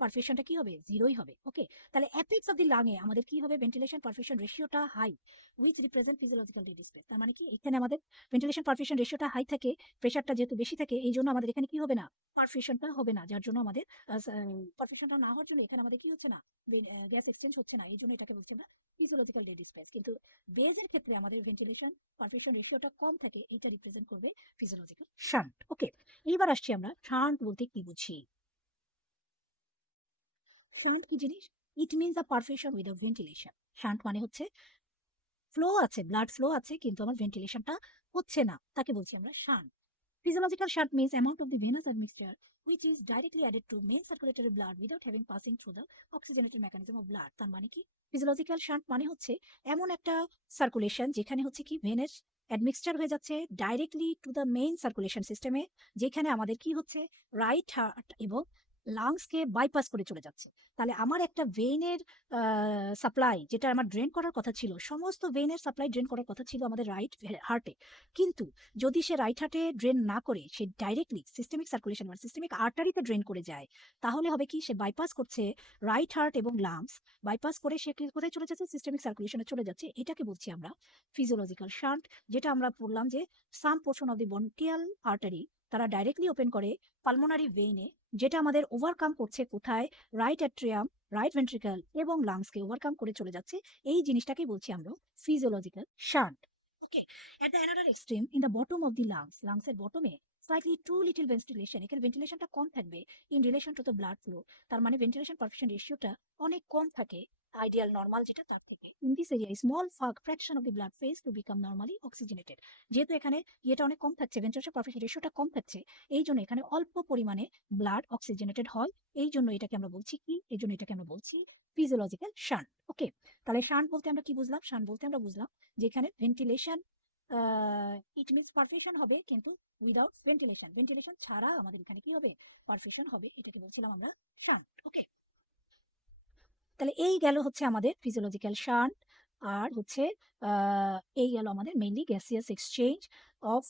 পারফিউশনটা কি হবে? 0ই হবে। ওকে? তাহলে অ্যাপেক্স অফ দি লাংয়ে আমাদের কি হবে? ভেন্টিলেশন পারফিউশন রেশিওটা high, which represent physiological dead space. তার মানে কি? এখানে আমাদের ভেন্টিলেশন পারফিউশন রেশিওটা হাই থাকে, প্রেশারটা যেহেতু বেশি থাকে, এইজন্য আমাদের এখানে কি হবে না? পারফিউশনটা হবে না। যার জন্য আমাদের পারফিউশনটা না হওয়ার জন্য এখানে আমাদের কি হচ্ছে না? গ্যাস এক্সচেঞ্জ হচ্ছে না। এইজন্য এটাকে বলছি আমরা ফিজিওলজিক্যাল ডেড স্পেস। কিন্তু বেজের ক্ষেত্রে আমাদের ভেন্টিলেশন পারফিউশন রেশিওটা কম থাকে, এটা রিপ্রেজেন্ট করবে ফিজিওলজিক্যাল শান্ট। ওকে, এইবার আসছি আমরা শান্ট বলতে কি বুঝি। শান্ট কি জিনিস? It means the perfusion without ventilation. Shunt মানে হচ্ছে ফ্লো আছে, ব্লাড ফ্লো আছে, কিন্তু আমার ভেন্টিলেশনটা হচ্ছে না, তাকে বলছি আমরা shunt. Physiological shunt means amount of the venous admixture which is directly added to main circulatory blood without having passing through the oxygenated mechanism of blood. তার মানে কি? ফিজিওলজিক্যাল শান্ট মানে হচ্ছে এমন একটা সার্কুলেশন যেখানে হচ্ছে কি ভেনাস অ্যাডমিক্সচার হয়ে যাচ্ছে directly to the main circulation সিস্টেমে, যেখানে আমাদের কি হচ্ছে? রাইট হার্ট এবং লাংসকে বাইপাস করে চলে যাচ্ছে। তাহলে আমার একটা ভেইনের সাপ্লাই, যেটা আমার ড্রেন করার কথা ছিল, সমস্ত ভেইনের সাপ্লাই ড্রেন করার কথা ছিল আমাদের রাইট হার্টে, কিন্তু যদি সে রাইট হার্টে ড্রেন না করে সে ডাইরেক্টলি সিস্টেমিক সার্কুলেশন মানে সিস্টেমিক আর্টারিতে ড্রেন করে যায়, তাহলে হবে কি? সে বাইপাস করছে রাইট হার্ট এবং লাংস, বাইপাস করে সে কোথায় চলে যাচ্ছে? সিস্টেমিক সার্কুলেশনে চলে যাচ্ছে। এটাকে বলছি আমরা ফিজিওলজিক্যাল শান্ট। যেটা আমরা পড়লাম যে সাম পোর্শন অফ দি বনকিয়াল আর্টারি তারা ডাইরেক্টলি ওপেন করে পালমোনারি ভেইনে, যেটা আমাদের ওভারকাম করছে কোথায়? রাইট অ্যাট্রিয়াম, রাইট ভেন্ট্রিকল এবং লাংসকে ওভারকাম করে চলে যাচ্ছে। এই জিনিসটাকে বলছি আমরা physiological shunt. Okay, at the another extreme, in the bottom of the lungs, lungs এর বটমে slightly too little ventilation, এখানে ভেন্টিলেশনটা কম থাকবে in relation to the blood flow। তার মানে ভেন্টিলেশন পারফিউশন রেশিওটা অনেক কম থাকে আইডিয়াল নর্মাল যেটা, তার থেকে। in this area a small fraction of the blood phase to become normally oxygenated। যেহেতু এখানে ইয়েটা অনেক কম থাকছে, ভেন্টিলেশন পারফিউশন রেশিওটা কম থাকছে, এই জন্য এখানে অল্প পরিমাণে ব্লাড অক্সিজেনেটেড হয়। এই জন্য এটাকে আমরা বলছি কি? এই জন্য এটাকে আমরা বলছি ফিজিওলজিক্যাল শান্ট। ওকে, তাহলে শান্ট বলতে আমরা কি বুঝলাম? শান্ট বলতে আমরা বুঝলাম যেখানে ভেন্টিলেশন ইট মিনস পারফিউশন হবে, কিন্তু উইদাউট ভেন্টিলেশন, ভেন্টিলেশন ছাড়া আমাদের এখানে কি হবে? পারফিউশন হবে। এটাকে বলছিলাম আমরা শান্ট। ওকে, তাহলে এই গেল হচ্ছে আমাদের ফিজিওলজিক্যাল শান্ট। আর হচ্ছে এই গেল আমাদের mainly gaseous exchange of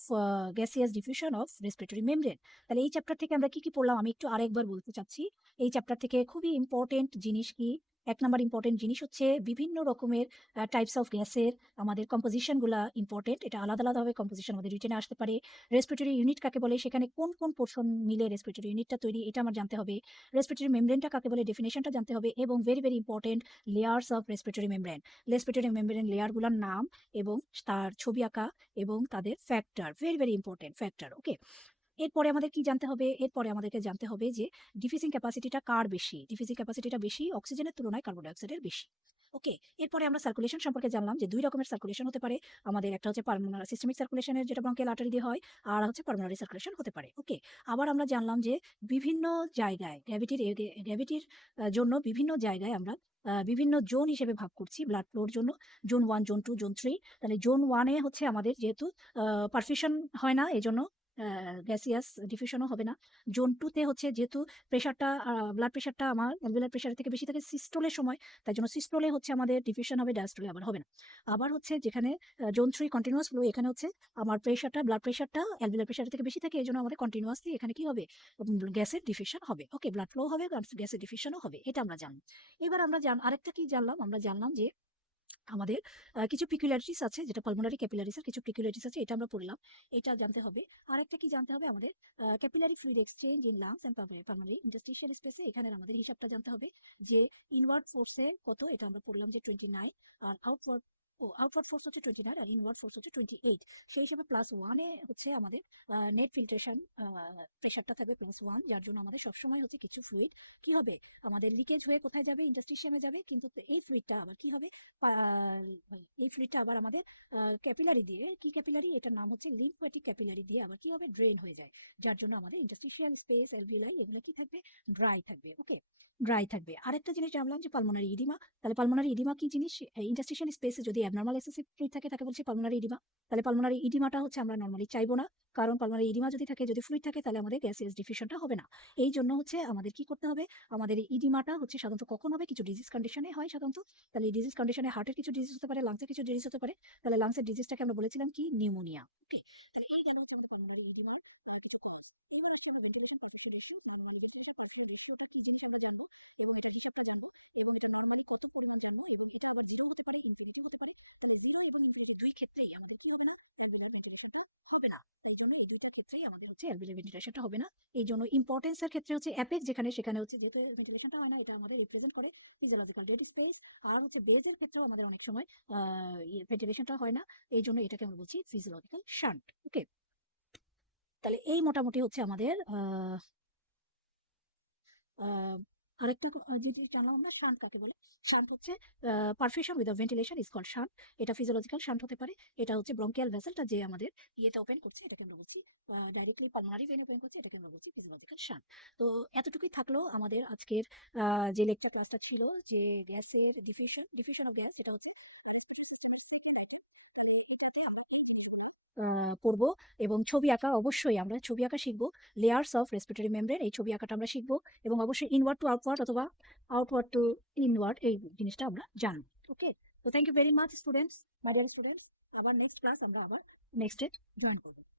gaseous diffusion of respiratory membrane. তাহলে এই চ্যাপ্টার থেকে আমরা কি কি পড়লাম আমি একটু আরেকবার বলতে চাচ্ছি। এই চ্যাপ্টার থেকে খুবই ইম্পর্টেন্ট জিনিস কি? 1 নাম্বার ইম্পর্টেন্ট জিনিস হচ্ছে বিভিন্ন রকমের টাইপস অফ গ্যাসের আমাদের কম্পোজিশন গুলা ইম্পর্টেন্ট। এটা আলাদা আলাদাভাবে কম্পোজিশন আমাদের রিটেনে আসতে পারে। রেসপিরেটরি ইউনিট কাকে বলে, সেখানে কোন কোন পোর্শন মিলে রেসপিরেটরি ইউনিটটা তৈরি, এটা আমার জানতে হবে। রেসপিরেটরি মেমব্রেনটা কাকে বলে, ডেফিনেশনটা জানতে হবে। এবং very very important, layers of respiratory membrane. Respiratory membrane লেয়ারগুলোর নাম এবং তার ছবি আঁকা এবং তাদের ফ্যাক্টর, very very important factor. Okay, এরপরে আমাদের কি জানতে হবে? এরপরে আমাদেরকে জানতে হবে যে ডিফিউজিং ক্যাপাসিটিটা কার বেশি? ডিফিউজিং ক্যাপাসিটিটা বেশি অক্সিজেনের তুলনায় কার্বন ডাইঅক্সাইডের বেশি। ওকে, এরপরে আমরা সার্কুলেশন সম্পর্কে জানলাম যে 2 রকমের সার্কুলেশন হতে পারে আমাদের। একটা হচ্ছে পালমোনারি সিস্টেমিক সার্কুলেশনের, যেটা ব্রঙ্কিয়াল আর্টারি দিয়ে হয়, আর হচ্ছে পালমোনারি সার্কুলেশন হতে পারে। ওকে, আবার আমরা জানলাম যে বিভিন্ন জায়গায় গ্র্যাভিটির জন্য বিভিন্ন জায়গায় আমরা বিভিন্ন জোন হিসেবে ভাগ করছি ব্লাড ফ্লোর জন্য। Zone 1, zone 2, zone 3। তাহলে জোন 1 এ হচ্ছে আমাদের যেহেতু পারফিউশন হয় না, এজন্য গ্যাসিয়াস ডিফিউশনও হবে না। জোন 2 তে হচ্ছে যেহেতু প্রেশারটা ব্লাড প্রেশারটা আমার অ্যালভিওলার প্রেশারের থেকে বেশি থাকে সিস্টোলের সময়, তাই জন্য সিস্টোলে হচ্ছে আমাদের ডিফিউশন হবে, ডায়াস্টোলে আবার হবে না। আবার হচ্ছে যেখানে জোন 3 কন্টিনিউয়াস ফ্লো, এখানে হচ্ছে আমার প্রেশারটা ব্লাড প্রেশারটা অ্যালভিওলার প্রেশারের থেকে বেশি থাকে, এজন্য আমাদের কন্টিনিউয়াসলি এখানে কি হবে? গ্যাসের ডিফিউশন হবে। ওকে, ব্লাড ফ্লো হবে, গ্যাসের ডিফিউশনও হবে। এটা আমরা জানি। এবার আমরা আরেকটা কি জানলাম? আমরা জানলাম যে আমাদের কিছু peculiarities আছে যেটা pulmonary capillaries এর কিছু peculiarities আছে, এটা আমরা পড়লাম। এটা জানতে হবে। আরেকটা কি জানতে হবে আমাদের capillary fluid exchange in lungs and pulmonary interstitial space এ এখানের আমাদের হিসাবটা জানতে হবে যে ইনওয়ার্ড ফোর্স এ কত, এটা আমরা পড়লাম যে 29, আর আউটওয়ার্ড ফোর্স হচ্ছে 29 আর ইনওয়ার্ড ফোর্স হচ্ছে 28। সেই হিসাবে +1 এ হচ্ছে আমাদের নেট ফিল্ট্রেশন প্রেশারটা থাকবে +1, যার জন্য আমাদের সবসময় হচ্ছে কিছু ফ্লুইড কি হবে আমাদের লিকেজ হয়ে কোথায় যাবে, ইন্টারস্টিশিয়ামে যাবে, কিন্তু এই ফ্লুইডটা আবার কি হবে এই ফ্লুইডটা আবার আমাদের ক্যাপিলারি দিয়ে, কি ক্যাপিলারি, এটার নাম হচ্ছে লিম্ফ্যাটিক ক্যাপিলারি দিয়ে আবার কি হবে ড্রেন হয়ে যায়, যার জন্য আমাদের ইন্টারস্টিশিয়াল স্পেস অ্যালভিওলাই এগুলো কি থাকবে ড্রাই থাকবে। ওকে, ড্রাই থাকবে। আরেকটা জিনিস জানলাম যে পালমোনারি ইডিমা। তাহলে পালমোনারি ইডিমা কি জিনিস? ইন্টারস্টিশিয়াল স্পেসে যদি অ্যাবনর্মাল এক্সেসিভ ফ্লুইড থাকে তাকে বলছি পালমোনারি ইডিমা। তাহলে পালমোনারি ইডিমাটা হচ্ছে আমরা নরমালি চাইবো না, কারণ পালমোনারি ইডিমা যদি থাকে, যদি ফ্লুইড থাকে, তাহলে আমাদের গ্যাসিয়াস ডিফিউশনটা হবে না। এই জন্য হচ্ছে আমাদের কি করতে হবে, আমাদের এই ইডিমাটা হচ্ছে সাধারণত কখন হবে, কিছু ডিজিজ কন্ডিশনে হয় সাধারণত। তাহলে এই ডিজিজ কন্ডিশনে হার্টের কিছু ডিজিজ হতে পারে, লাংসের কিছু ডিজিজ হতে পারে। তাহলে লাংসের ডিজিজটাকে আমরা বলেছিলাম কি নিউমোনিয়া। ওকে, তাহলে এই গেল হচ্ছে আমাদের পালমোনারি ইডিমার কিছু ক্লাস। এবার আসলে আমরা ventilation perfusion ratio, normally ventilation perfusion রেশিওটা কি জিনিস আমরা জানবো, এবং এটা হিসাবটা জানবো, এবং এটা নরমালি কত পরিমাণ জানবো, এবং এটা আবার জিরো হতে পারে, ইনফিনিটি হতে পারে। তাহলে জিরো এবং ইনফিনিটি দুই ক্ষেত্রেই আমাদের কি হবে না, অ্যালভিওলার ভেন্টিলেশনটা হবে না। তাই জন্য এই দুইটা ক্ষেত্রেই আমাদের হচ্ছে অ্যালভিওলার ভেন্টিলেশনটা হবে না। এই জন্য ইম্পর্টেন্সের ক্ষেত্রে হচ্ছে অ্যাপেক্স, যেখানে সেখানে হচ্ছে যেহেতু ভেন্টিলেশনটা হয় না, এটা আমাদের রিপ্রেজেন্ট করে ফিজিওলজিক্যাল ডেড স্পেস। আর হচ্ছে বেজের ক্ষেত্রেও আমাদের অনেক সময় ভেন্টিলেশনটা হয় না, এই জন্য এটাকে আমরা বলছি ফিজিওলজিক্যাল শান্ট। ওকে, তাহলে এই মোটামুটি হচ্ছে আমাদের আরেকটা জিনিস জানলাম আমরা, শান্ট কাকে বলে। শান্ট হচ্ছে perfusion with ventilation is called shunt. এটা ফিজিওলজিক্যাল শান্ট হতে পারে। এটা হচ্ছে ব্রঙ্কিয়াল ভেসেলটা যে আমাদের ইয়েতে ওপেন করছে, এটাকে আমরা বলছি ডাইরেক্টলি পালমোনারি ভেইন ওপেন করছে, এটাকে আমরা বলছি ফিজিওলজিক্যাল শান্ট। তো এতটুকুই থাকলো আমাদের আজকের যে লেকচার ক্লাসটা ছিল, যে গ্যাসের ডিফিউশন অফ গ্যাস, যেটা হচ্ছে পড়বো। এবং ছবি আঁকা, অবশ্যই আমরা ছবি আঁকা শিখবো। লেয়ার্স অফ রেসপিরেটরি মেমব্রেন, এই ছবি আঁকাটা আমরা শিখবো। এবং অবশ্যই ইনওয়ার্ড টু আউটওয়ার্ড অথবা আউটওয়ার্ড টু ইনওয়ার্ড, এই জিনিসটা আমরা জানবো। ওকে, তো thank you very much students, my dear students. আবার নেক্সট ক্লাস আমরা আবার নেক্সট ডে জয়েন করবো।